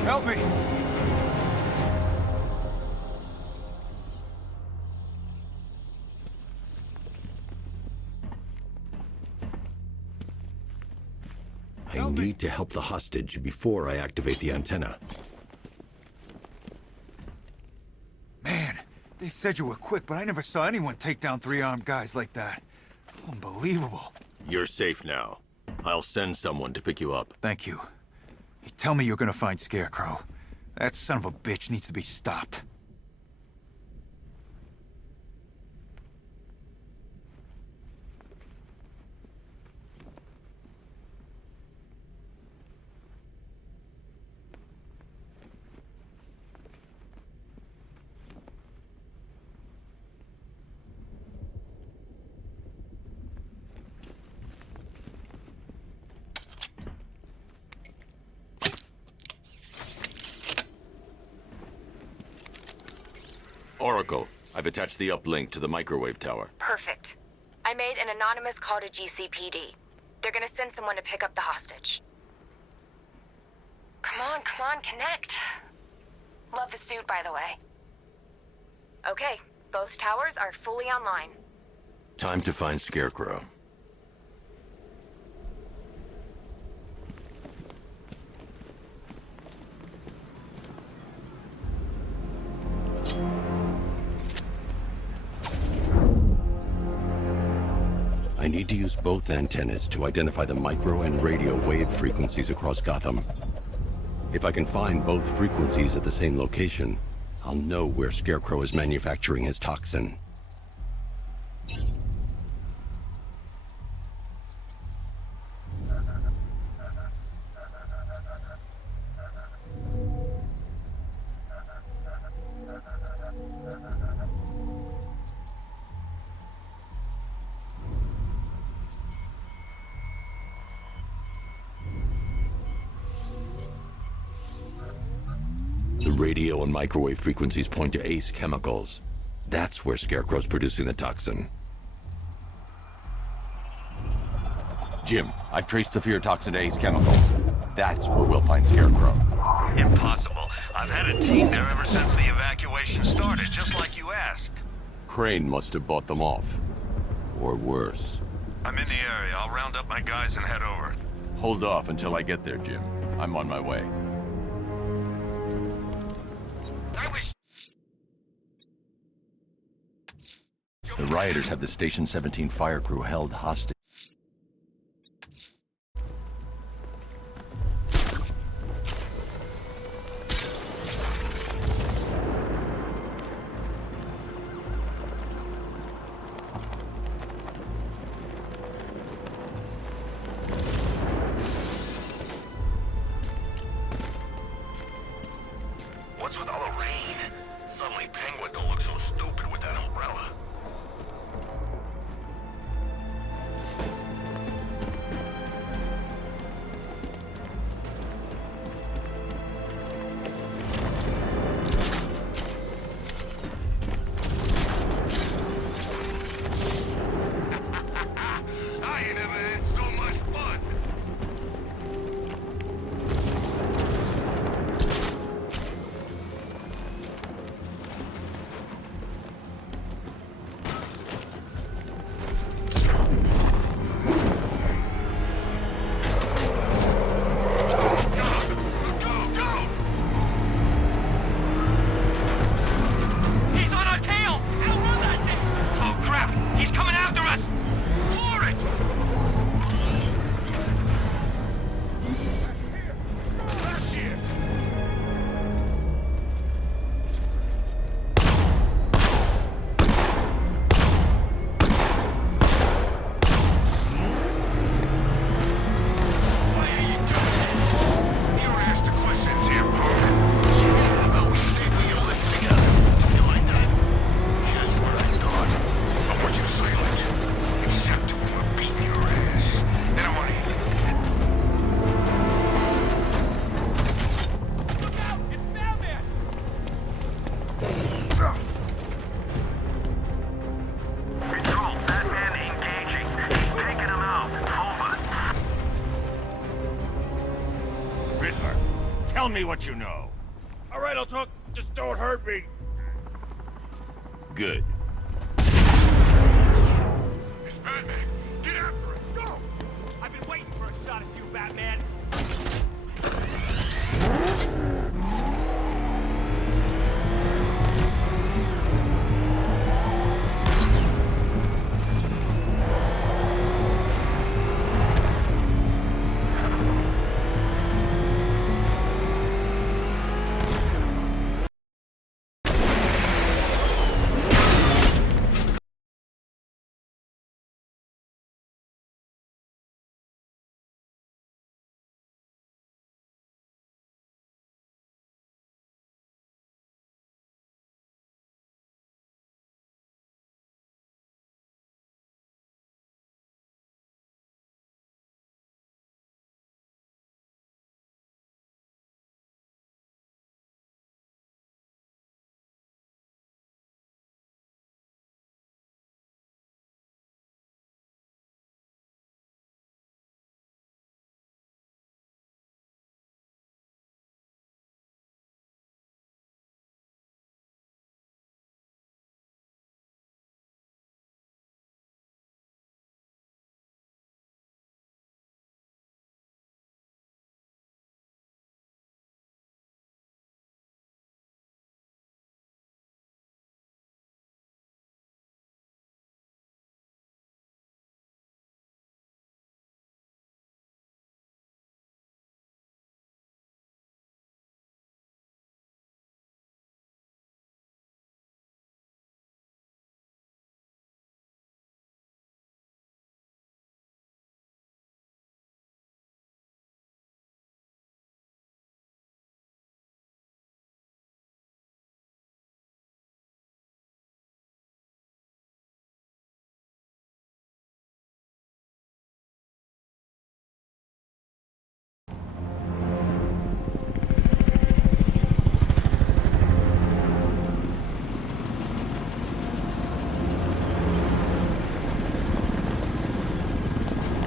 Help me! I need to help the hostage before I activate the antenna. Man, they said you were quick, but I never saw anyone take down 3 armed guys like that. Unbelievable. You're safe now. I'll send someone to pick you up. Thank you. You tell me you're gonna find Scarecrow. That son of a bitch needs to be stopped. Oracle, I've attached the uplink to the microwave tower. Perfect. I made an anonymous call to GCPD. They're gonna send someone to pick up the hostage. Come on, connect. Love the suit, by the way. Okay, both towers are fully online. Time to find Scarecrow. I need to use both antennas to identify the micro and radio wave frequencies across Gotham. If I can find both frequencies at the same location, I'll know where Scarecrow is manufacturing his toxin. The radio and microwave frequencies point to ACE chemicals. That's where Scarecrow's producing the toxin. Jim, I've traced the fear toxin to ACE chemicals. That's where we'll find Scarecrow. Impossible. I've had a team there ever since the evacuation started, just like you asked. Crane must have bought them off. Or worse. I'm in the area. I'll round up my guys and head over. Hold off until I get there, Jim. I'm on my way. The rioters have the Station 17 fire crew held hostage. What's with all the rain? Suddenly Penguin don't look so stupid with that umbrella. Tell me what you know. All right, I'll talk. Just don't hurt me. Good. It's Batman. Get after it. Go! I've been waiting for a shot at you, Batman.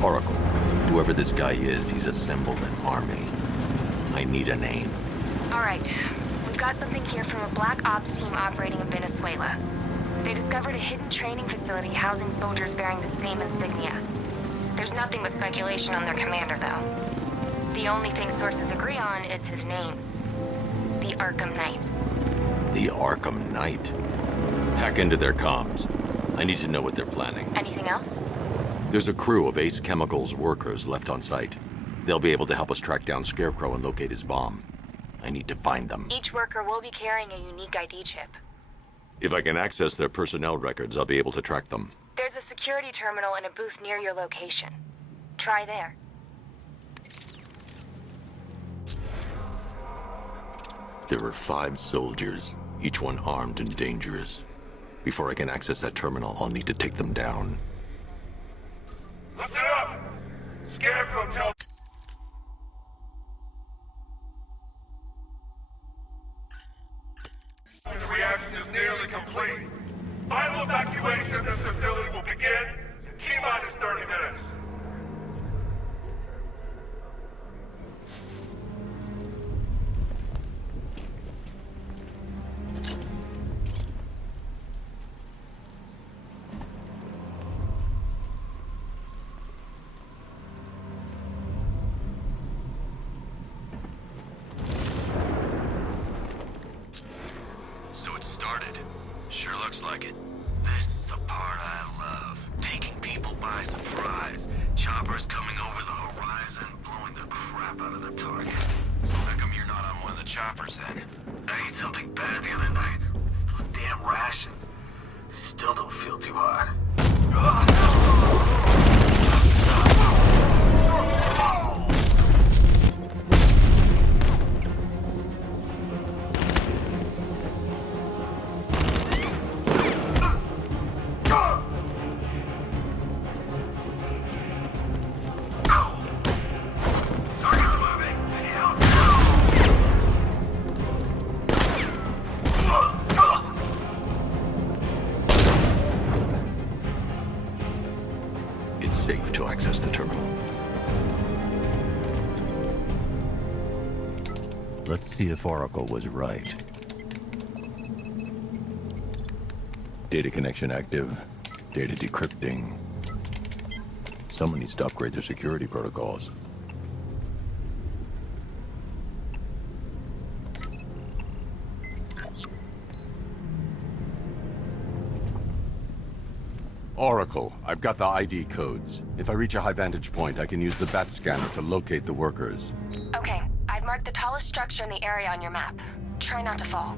Oracle, whoever this guy is, he's assembled an army. I need a name. All right. We've got something here from a Black Ops team operating in Venezuela. They discovered a hidden training facility housing soldiers bearing the same insignia. There's nothing but speculation on their commander, though. The only thing sources agree on is his name. The Arkham Knight. The Arkham Knight? Hack into their comms. I need to know what they're planning. Anything else? There's a crew of Ace Chemicals workers left on site. They'll be able to help us track down Scarecrow and locate his bomb. I need to find them. Each worker will be carrying a unique ID chip. If I can access their personnel records, I'll be able to track them. There's a security terminal in a booth near your location. Try there. There are 5 soldiers, each one armed and dangerous. Before I can access that terminal, I'll need to take them down. Listen up! Scarecrow tells... The reaction is nearly complete. Final evacuation of this facility will begin in T-minus 30 minutes. So it started. Sure looks like it. This is the part I love. Taking people by surprise. Choppers coming over the horizon, blowing the crap out of the target. How come you're not on one of the choppers then? I ate something bad the other night. Those damn rations. Still don't feel too hot. It's safe to access the terminal. Let's see if Oracle was right. Data connection active. Data decrypting. Someone needs to upgrade their security protocols. Oracle, I've got the ID codes. If I reach a high vantage point, I can use the bat scanner to locate the workers. Okay, I've marked the tallest structure in the area on your map. Try not to fall.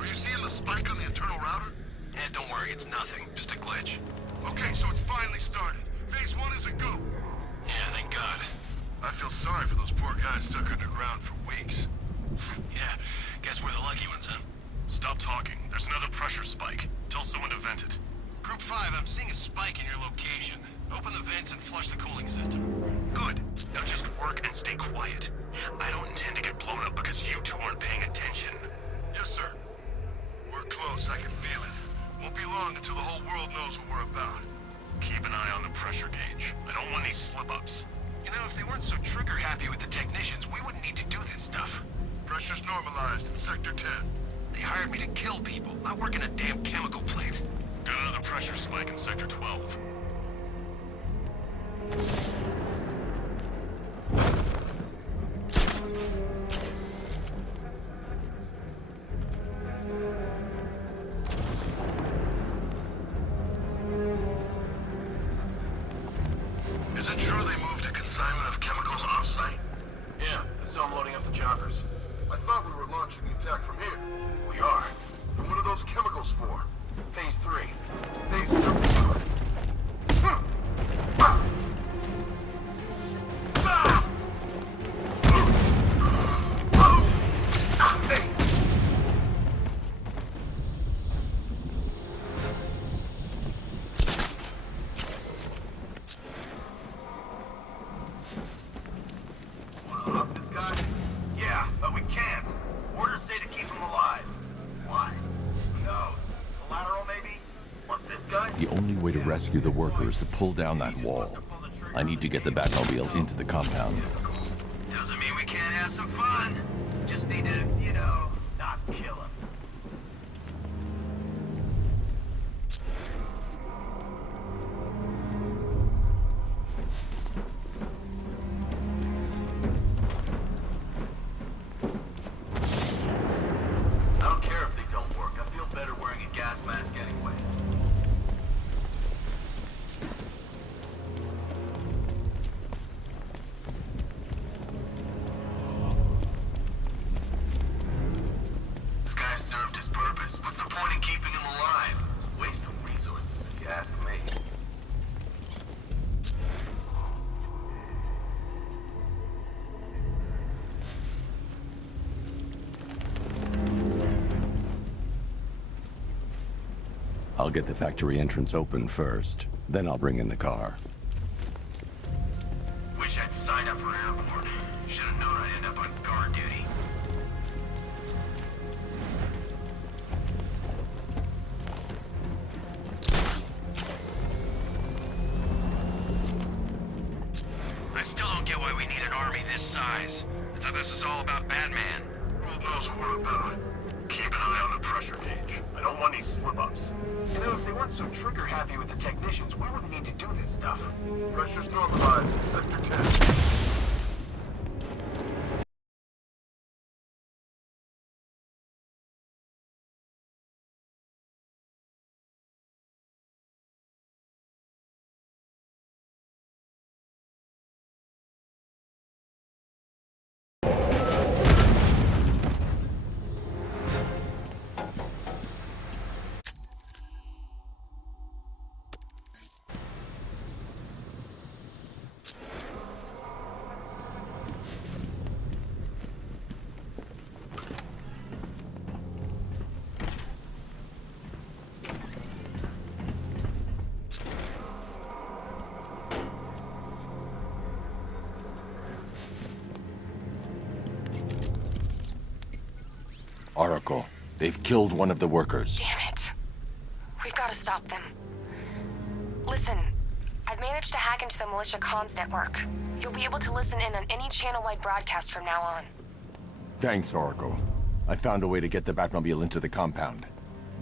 Are you seeing the spike on the internal router? Yeah, don't worry, it's nothing. Just a glitch. Okay, so it's finally started. Phase 1 is a go. Yeah, thank God. I feel sorry for those poor guys stuck underground for weeks. Yeah, guess we're the lucky ones, huh? Stop talking. There's another pressure spike. Tell someone to vent it. Group 5, I'm seeing a spike in your location. Open the vents and flush the cooling system. Good. Now just work and stay quiet. I don't intend to get blown up because you two aren't paying attention. Yes, sir. We're close. I can feel it. Won't be long until the whole world knows what we're about. Keep an eye on the pressure gauge. I don't want any slip-ups. You know, if they weren't so trigger-happy with the technicians, we wouldn't need to do this stuff. Pressure's normalized in Sector 10. They hired me to kill people, not work in a damn chemical plant. Got another pressure spike in Sector 12. Is it true they moved a consignment of chemicals off-site? Yeah, I saw them loading up the choppers. I thought we were launching the attack from here. We are. And what are those chemicals for? Phase 3. Phase 3. Yeah, but we can't. Orders say to keep them alive. Why? No. Collateral, maybe? Want this guy? The only way to rescue the worker is to pull down that wall. I need to get the Batmobile into the compound. Doesn't mean we can't have some fun. Just need to, you know, not kill him. I don't care if they don't work. I feel better wearing a gas mask anyway. This guy served his purpose. What's the point in keeping him alive? It's a waste of resources, if you ask me. I'll get the factory entrance open first. Then I'll bring in the car. Wish I'd signed up for airborne. Should have known I'd end up on guard duty. I still don't get why we need an army this size. I thought this was all about Batman. World knows what we're about. Keep an eye on the pressure gauge. I don't want any slip-ups. You know, if they weren't so trigger-happy with the technicians, we wouldn't need to do this stuff. Pressure's normalized in Sector 10. Oracle, They've killed one of the workers. Damn it. We've got to stop them. Listen, I've managed to hack into the militia comms network. You'll be able to listen in on any channel-wide broadcast from now on. Thanks, Oracle. I found a way to get the Batmobile into the compound.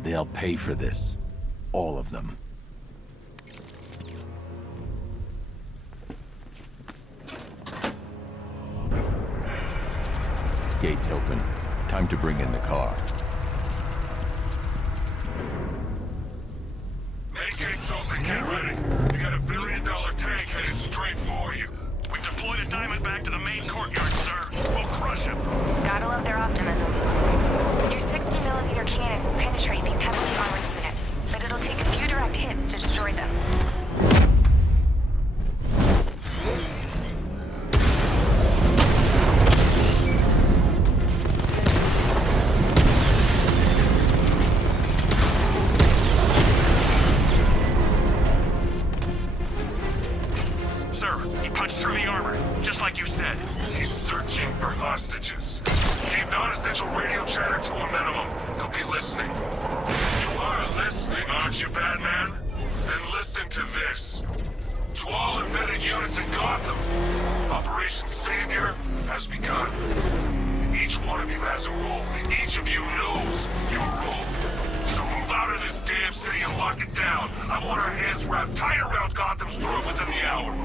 They'll pay for this. All of them. Gates open. Time to bring in the car. Main gates open, get ready. We got $1 billion tank headed straight for you. We've deployed a diamond back to the main courtyard, sir. We'll crush him. Gotta love their optimism. Your 60mm cannon will penetrate these heavily armored units, but it'll take a few direct hits to destroy them. He's searching for hostages. Keep non-essential radio chatter to a minimum. He'll be listening. You are listening, aren't you, Batman? Then listen to this. To all embedded units in Gotham, Operation Savior has begun. Each one of you has a role. Each of you knows your role. So move out of this damn city and lock it down. I want our hands wrapped tight around Gotham's throat within the hour.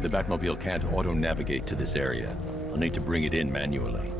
The Batmobile can't auto-navigate to this area. I'll need to bring it in manually.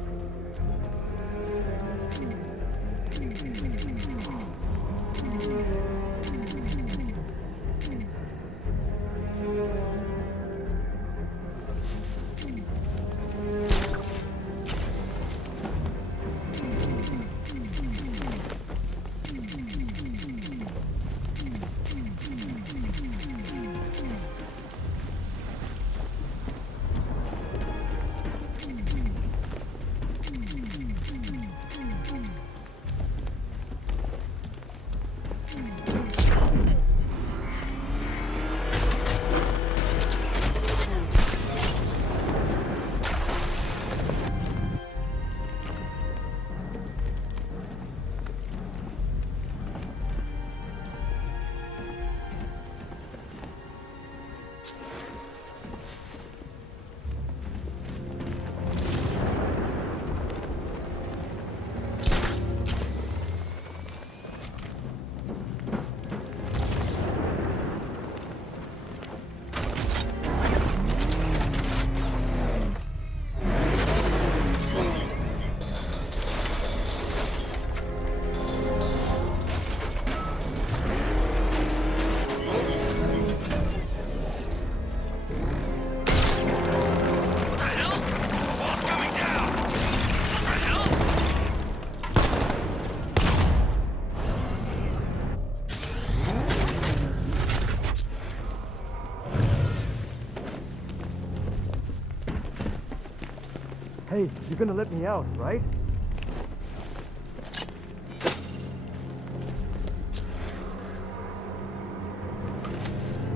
Hey, you're gonna let me out, right?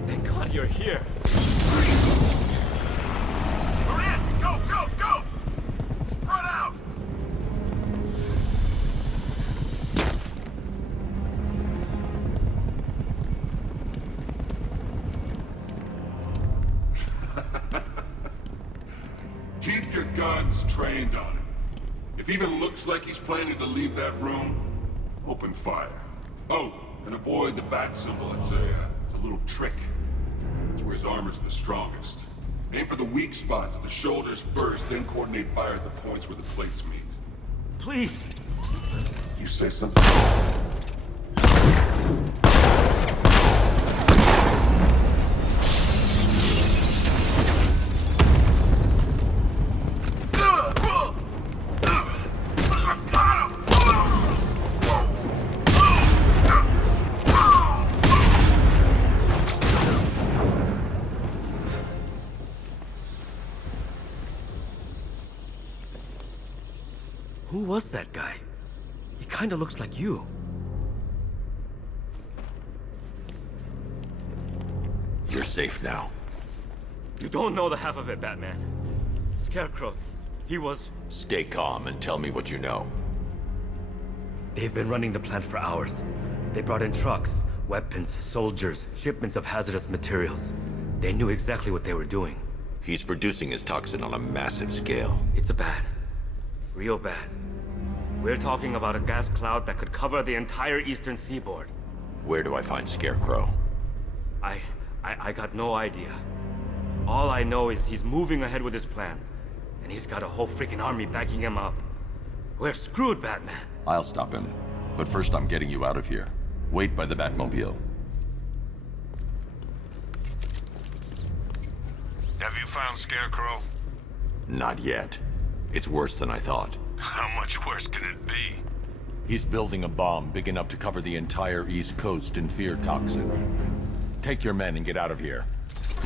Thank God you're here. Go, go, go! Spread out! If even looks like he's planning to leave that room, open fire. Oh, and avoid the bat symbol. It's a little trick. It's where his armor's the strongest. Aim for the weak spots, the shoulders first, then coordinate fire at the points where the plates meet. Please! You say something? Who was that guy? He kinda looks like you. You're safe now. You don't know the half of it, Batman. Scarecrow, he was... Stay calm and tell me what you know. They've been running the plant for hours. They brought in trucks, weapons, soldiers, shipments of hazardous materials. They knew exactly what they were doing. He's producing his toxin on a massive scale. It's bad. Real bad. We're talking about a gas cloud that could cover the entire eastern seaboard. Where do I find Scarecrow? I got no idea. All I know is he's moving ahead with his plan. And he's got a whole freaking army backing him up. We're screwed, Batman. I'll stop him. But first I'm getting you out of here. Wait by the Batmobile. Have you found Scarecrow? Not yet. It's worse than I thought. How much worse can it be? He's building a bomb big enough to cover the entire East Coast in fear toxin. Take your men and get out of here.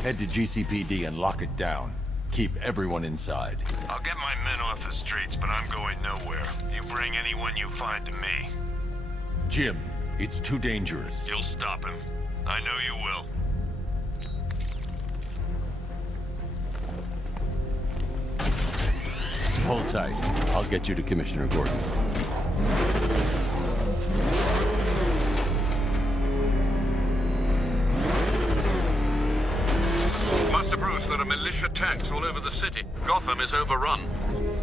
Head to GCPD and lock it down. Keep everyone inside. I'll get my men off the streets, but I'm going nowhere. You bring anyone you find to me. Jim, it's too dangerous. You'll stop him. I know you will. Hold tight. I'll get you to Commissioner Gordon. Master Bruce, there are militia tanks all over the city. Gotham is overrun.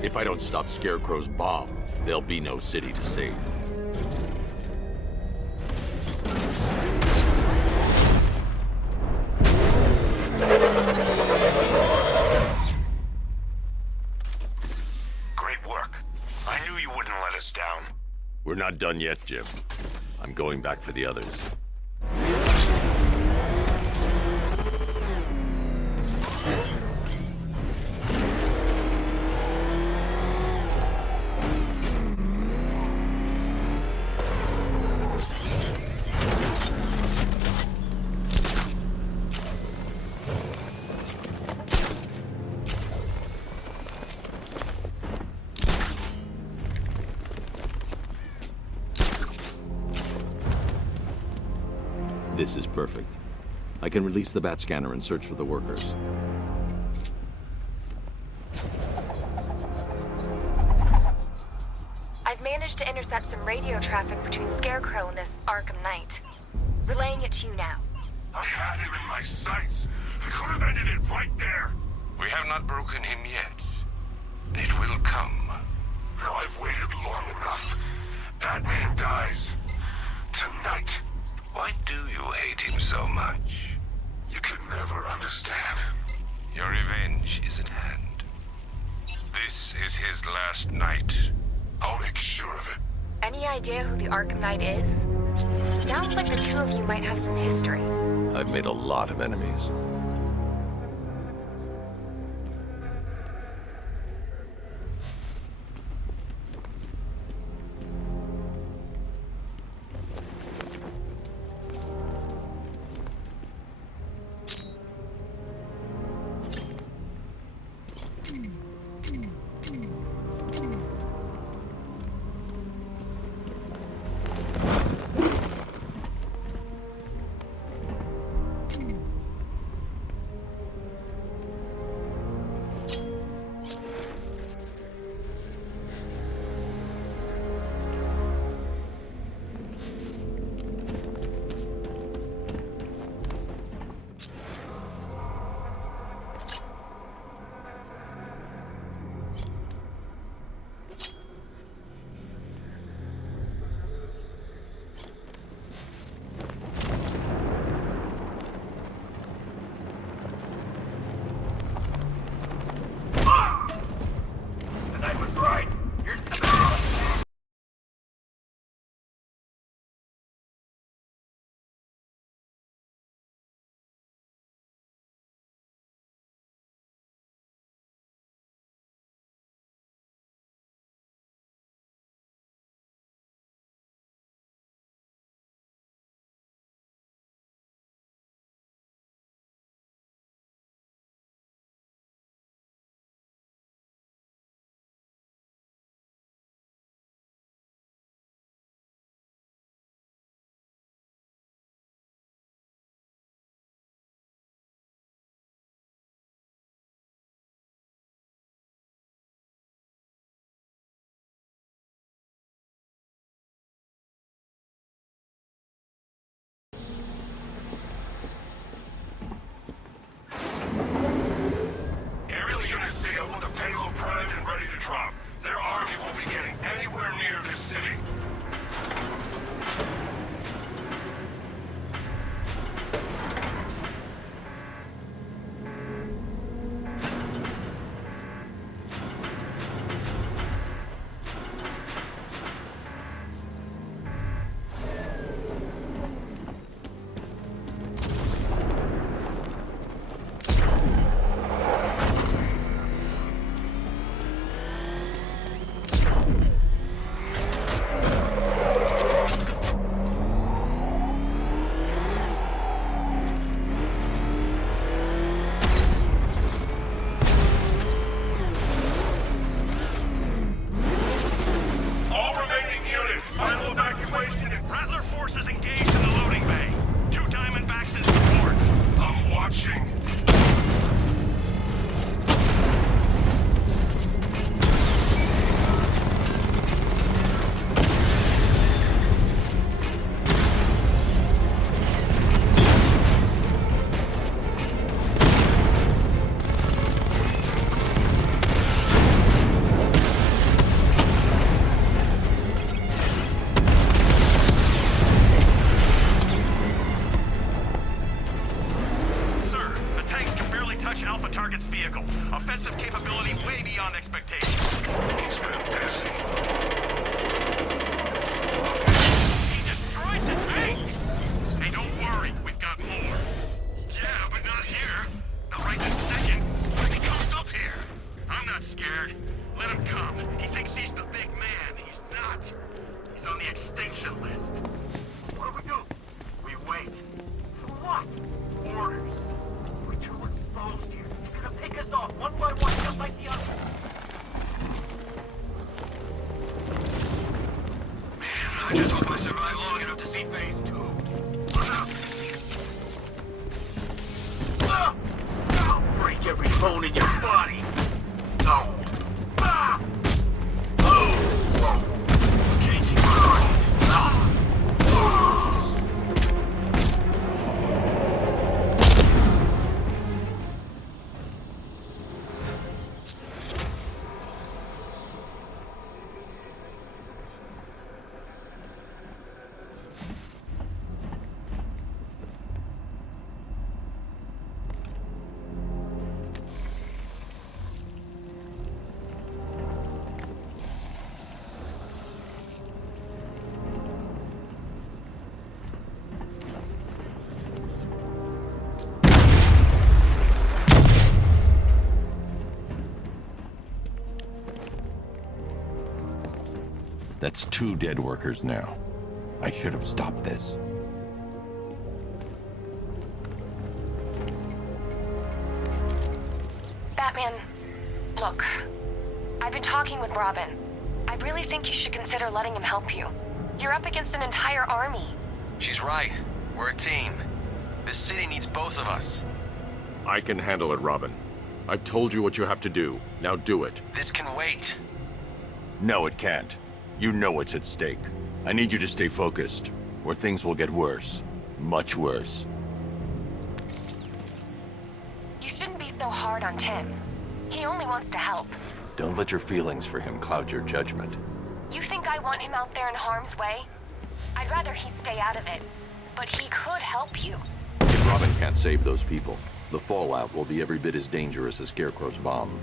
If I don't stop Scarecrow's bomb, there'll be no city to save. We're not done yet, Jim. I'm going back for the others. This is perfect. I can release the bat scanner and search for the workers. I've managed to intercept some radio traffic between Scarecrow and this Arkham Knight. Relaying it to you now. I had him in my sights. I could have ended it right there. We have not broken him yet. It will come. Now I've waited long enough. Batman dies. Tonight. Why do you hate him so much? You could never understand. Your revenge is at hand. This is his last night. I'll make sure of it. Any idea who the Arkham Knight is? Sounds like the two of you might have some history. I've made a lot of enemies. He's on the extinction list. What do we do? We wait. For what? Orders. We're too exposed here. He's gonna pick us off one by one, just like the others. Man, I just hope I survive long enough to see phase 2. I'll break every bone in your body. No. That's 2 dead workers now. I should have stopped this. Batman, look. I've been talking with Robin. I really think you should consider letting him help you. You're up against an entire army. She's right. We're a team. This city needs both of us. I can handle it, Robin. I've told you what you have to do. Now do it. This can wait. No, it can't. You know what's at stake. I need you to stay focused, or things will get worse. Much worse. You shouldn't be so hard on Tim. He only wants to help. Don't let your feelings for him cloud your judgment. You think I want him out there in harm's way? I'd rather he stay out of it. But he could help you. If Robin can't save those people, the fallout will be every bit as dangerous as Scarecrow's bomb.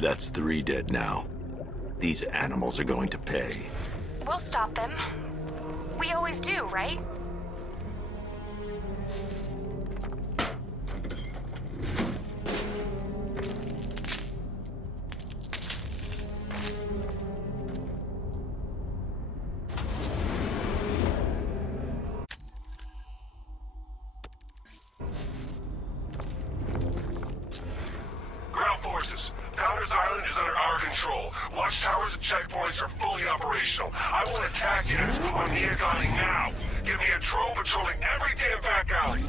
That's 3 dead now. These animals are going to pay. We'll stop them. We always do, right? Ground forces, Powder's Island is under our control. Watchtowers and checkpoints are fully operational. I want attack units on Miagani now. Give me a drone patrolling every damn back alley.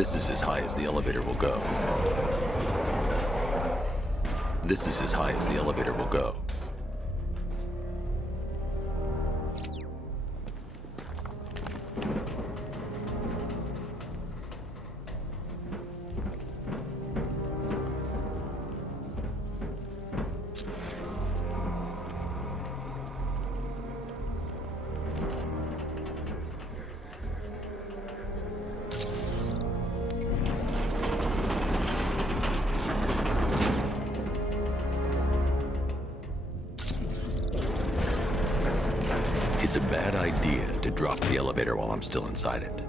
This is as high as the elevator will go. This is as high as the elevator will go. It's a bad idea to drop the elevator while I'm still inside it.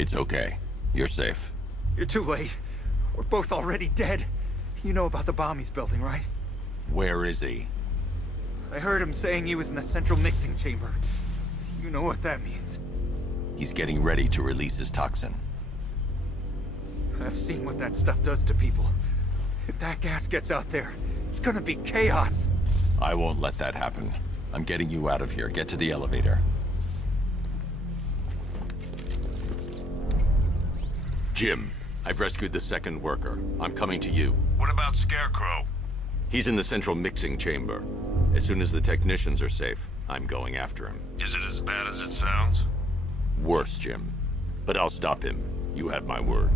It's okay. You're safe. You're too late. We're both already dead. You know about the bomb he's building, right? Where is he? I heard him saying he was in the central mixing chamber. You know what that means. He's getting ready to release his toxin. I've seen what that stuff does to people. If that gas gets out there, it's gonna be chaos. I won't let that happen. I'm getting you out of here. Get to the elevator. Jim, I've rescued the second worker. I'm coming to you. What about Scarecrow? He's in the central mixing chamber. As soon as the technicians are safe, I'm going after him. Is it as bad as it sounds? Worse, Jim. But I'll stop him. You have my word.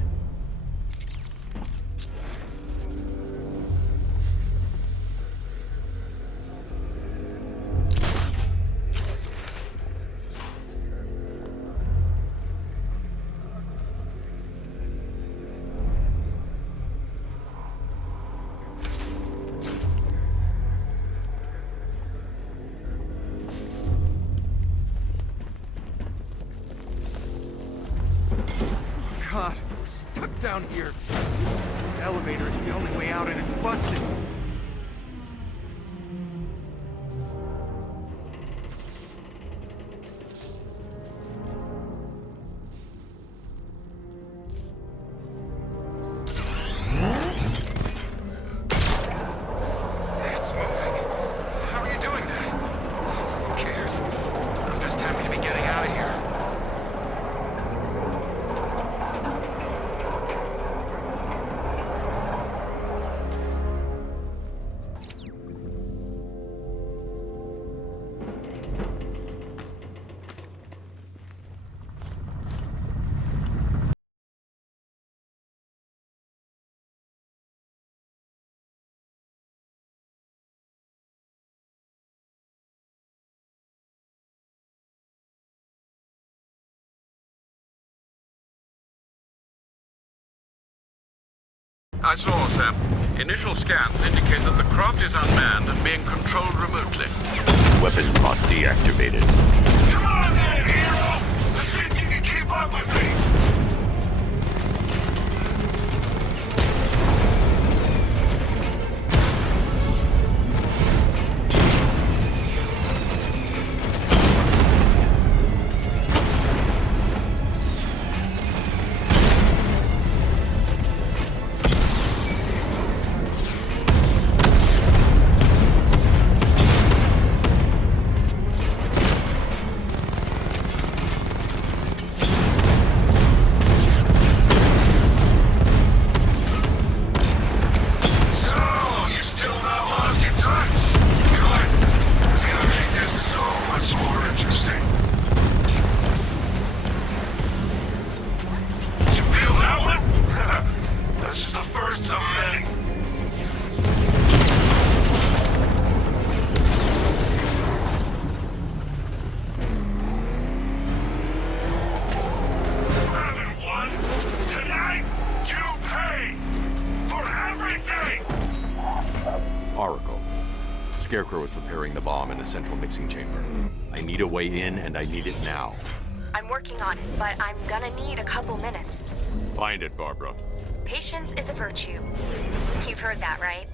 God, we're stuck down here. This elevator is the only way out and it's busted. It's moving. How are you doing that? Who cares? I'm just happy to be getting out of here. I saw, sir. Initial scans indicate that the craft is unmanned and being controlled remotely. Weapons lock deactivated. Come on then, hero! Let's see if you can keep up with me! Scarecrow is preparing the bomb in a central mixing chamber. I need a way in, and I need it now. I'm working on it, but I'm gonna need a couple minutes. Find it, Barbara. Patience is a virtue. You've heard that, right?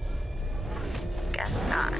Guess not.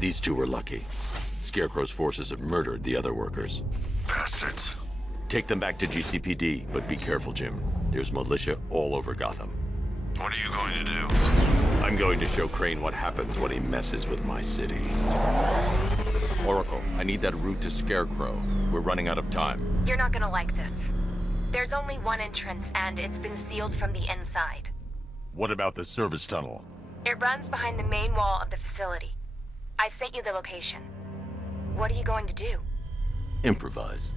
These two were lucky. Scarecrow's forces have murdered the other workers. Bastards. Take them back to GCPD, but be careful, Jim. There's militia all over Gotham. What are you going to do? I'm going to show Crane what happens when he messes with my city. Oracle, I need that route to Scarecrow. We're running out of time. You're not gonna like this. There's only one entrance, and it's been sealed from the inside. What about the service tunnel? It runs behind the main wall of the facility. I've sent you the location. What are you going to do? Improvise.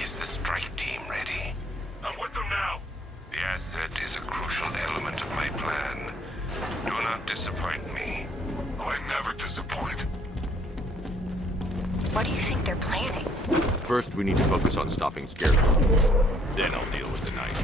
Is the strike team ready? I'm with them now. The asset is a crucial element of my plan. Do not disappoint me. I never disappoint. What do you think they're planning? First, we need to focus on stopping Scarecrow. Then I'll deal with the night.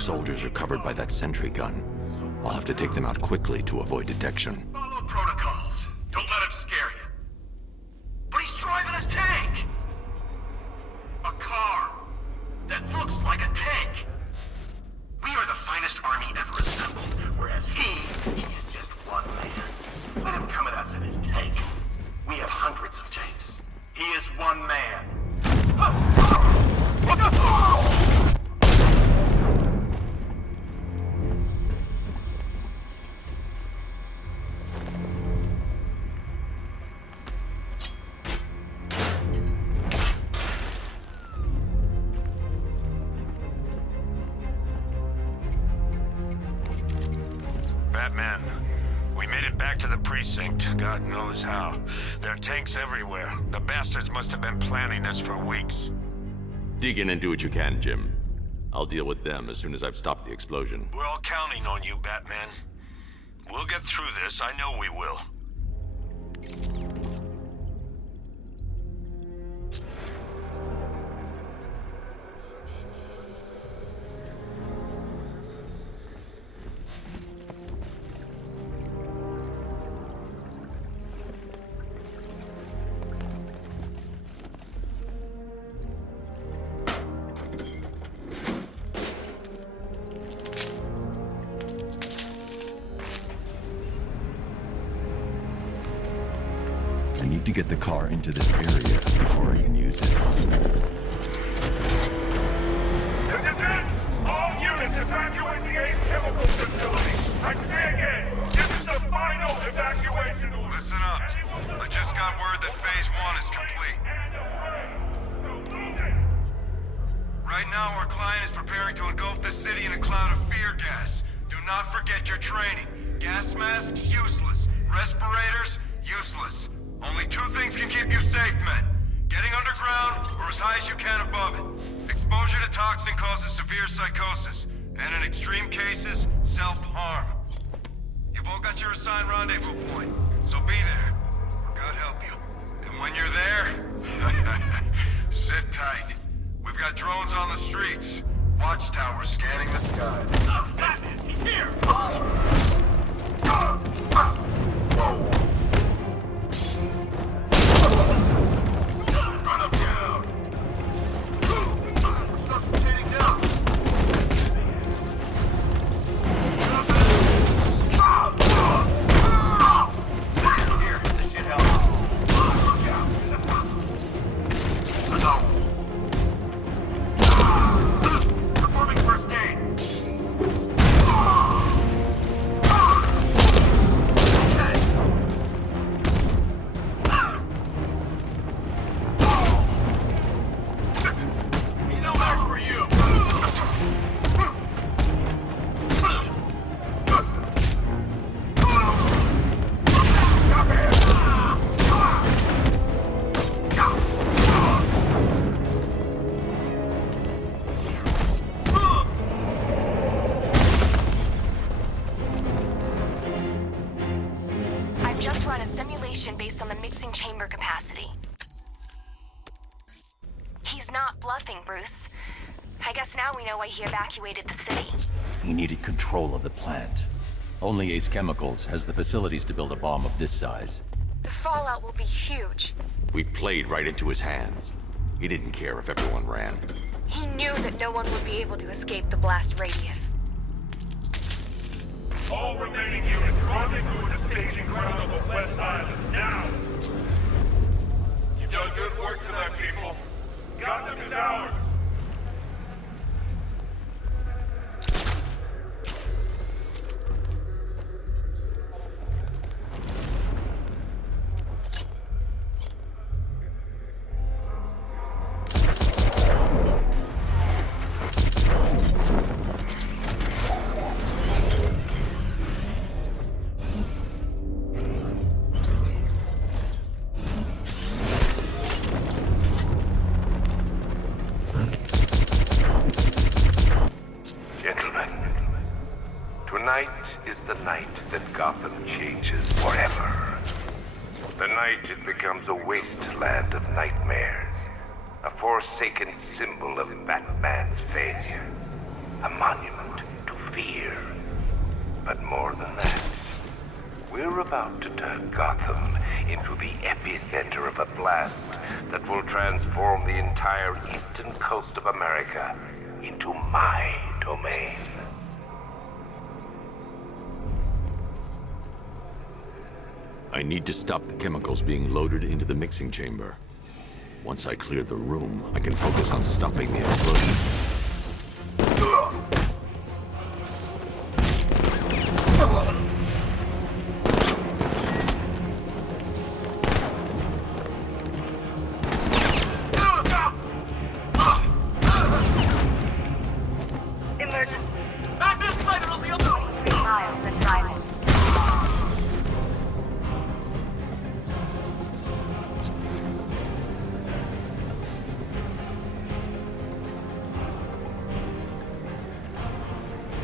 soldiers are covered by that sentry gun. I'll have to take them out quickly to avoid detection. Follow protocols. Don't let him scare you. But he's driving a tank! A car that looks like a tank! We are the finest army ever assembled, whereas he is just one man. Let him come at us in his tank. We have hundreds of tanks. He is one man. Batman, we made it back to the precinct, God knows how. There are tanks everywhere. The bastards must have been planning this for weeks. Dig in and do what you can, Jim. I'll deal with them as soon as I've stopped the explosion. We're all counting on you, Batman. We'll get through this, I know we will. I need to get the car into this area before I can use it. All units evacuate the ACE chemical facility. I say again, this is the final evacuation order. Listen up. I just got word that Phase 1 is complete. Right now, our client is preparing to engulf the city in a cloud of fear gas. Do not forget your training. Gas masks, useless. Respirators, useless. Only two things can keep you safe, men. Getting underground, or as high as you can above it. Exposure to toxin causes severe psychosis, and in extreme cases, self-harm. You've all got your assigned rendezvous point, so be there. Or God help you. And when you're there, sit tight. We've got drones on the streets. Watchtowers scanning the sky. Oh, Batman, he's here! Run him down! Suffocating down! Here, this should help. Look out! Performing first aid. He's no match for you. I've just run a simulation based on the mixing chamber capacity. He's not bluffing, Bruce. I guess now we know why he evacuated the city. He needed control of the plant. Only Ace Chemicals has the facilities to build a bomb of this size. The fallout will be huge. We played right into his hands. He didn't care if everyone ran. He knew that no one would be able to escape the blast radius. All remaining units rendezvous at the staging ground on the West Island, now! You've done good work tonight, people. Gotham is ours! Tonight is the night that Gotham changes forever. The night it becomes a wasteland of nightmares. A forsaken symbol of Batman's failure. A monument fear. But more than that, we're about to turn Gotham into the epicenter of a blast that will transform the entire eastern coast of America into my domain. I need to stop the chemicals being loaded into the mixing chamber. Once I clear the room, I can focus on stopping the explosion.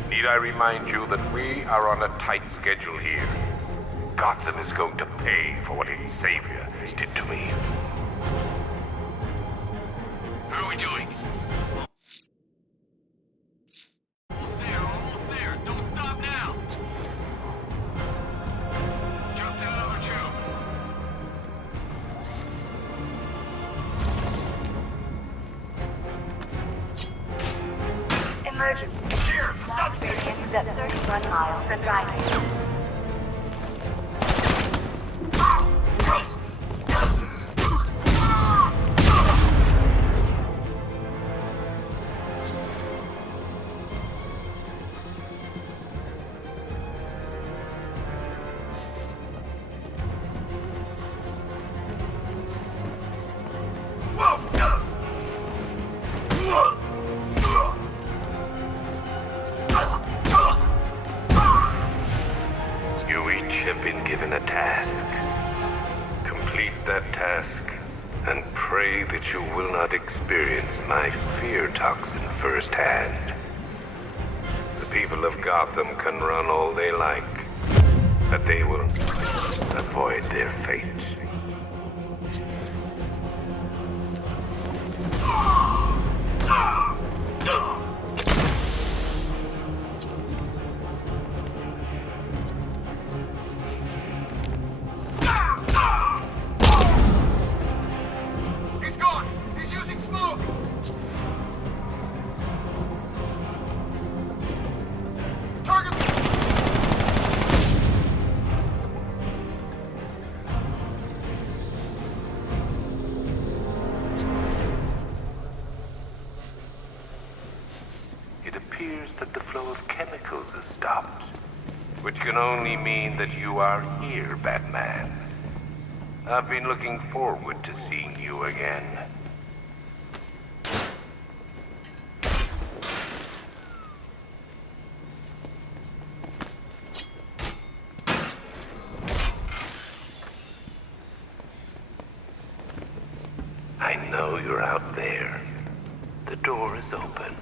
Need I remind you that we are on a tight schedule here? Gotham is going to pay for what its savior did to me. How are we doing? Almost there. Don't stop now. Just in another tube. Emergency. Stop radius at 31 miles and driving. You each have been given a task. Complete that task, and pray that you will not experience my fear toxin firsthand. The people of Gotham can run all they like, but they will avoid their fate. He's gone! He's using smoke! Target! It appears that the flow of chemicals has stopped, which can only mean that you are here, Batman. I've been looking forward to seeing you again. I know you're out there. The door is open.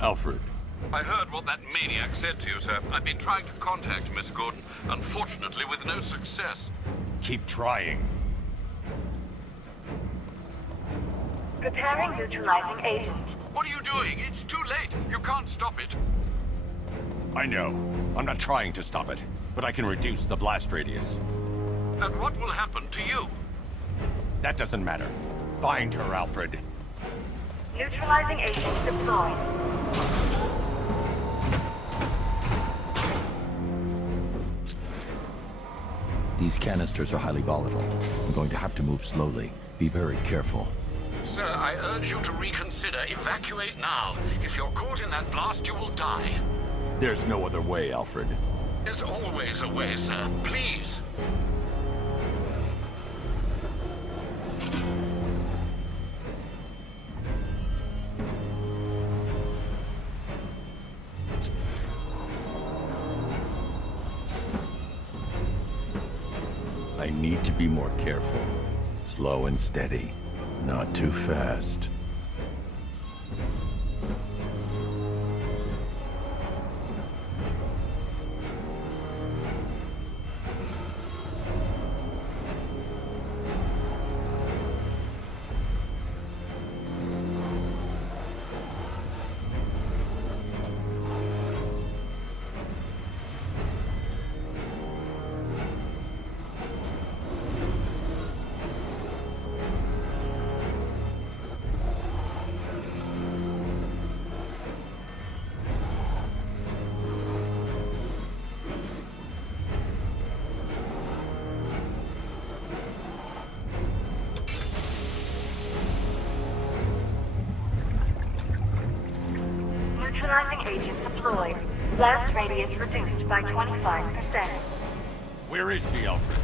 Alfred. I heard what that maniac said to you, sir. I've been trying to contact Miss Gordon, unfortunately with no success. Keep trying. Preparing neutralizing agent. What are you doing? It's too late. You can't stop it. I know. I'm not trying to stop it, but I can reduce the blast radius. And what will happen to you? That doesn't matter. Find her, Alfred. Neutralizing agents deployed. These canisters are highly volatile. I'm going to have to move slowly. Be very careful. Sir, I urge you to reconsider. Evacuate now. If you're caught in that blast, you will die. There's no other way, Alfred. There's always a way, sir. Please. I need to be more careful. Slow and steady. Not too fast. Neutralizing agents deployed. Blast radius reduced by 25%. Where is she, Alfred?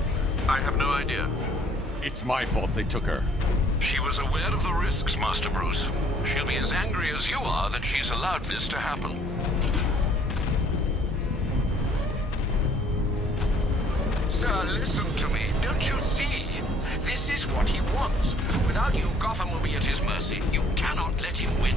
I have no idea. It's my fault they took her. She was aware of the risks, Master Bruce. She'll be as angry as you are that she's allowed this to happen. Sir, listen to me. Don't you see? This is what he wants. Without you, Gotham will be at his mercy. You cannot let him win.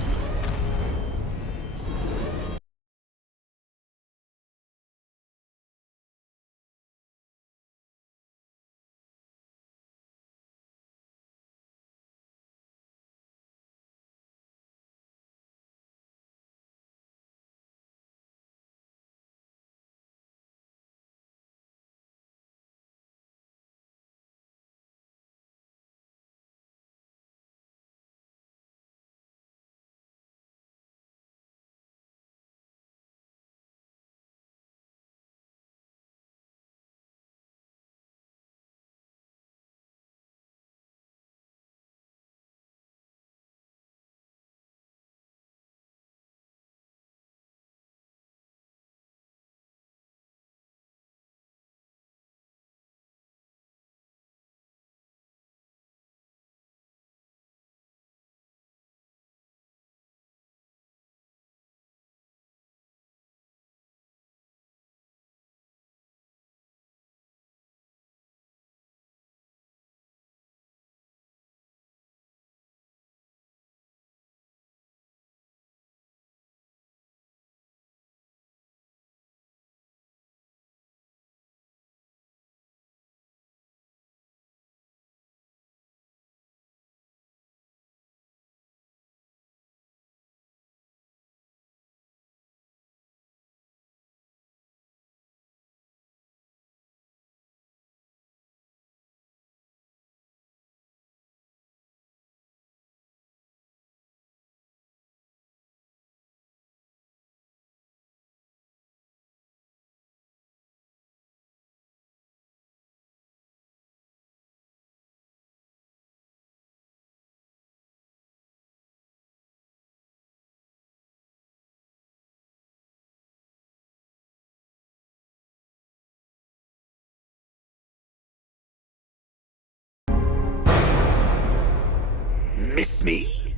Miss me?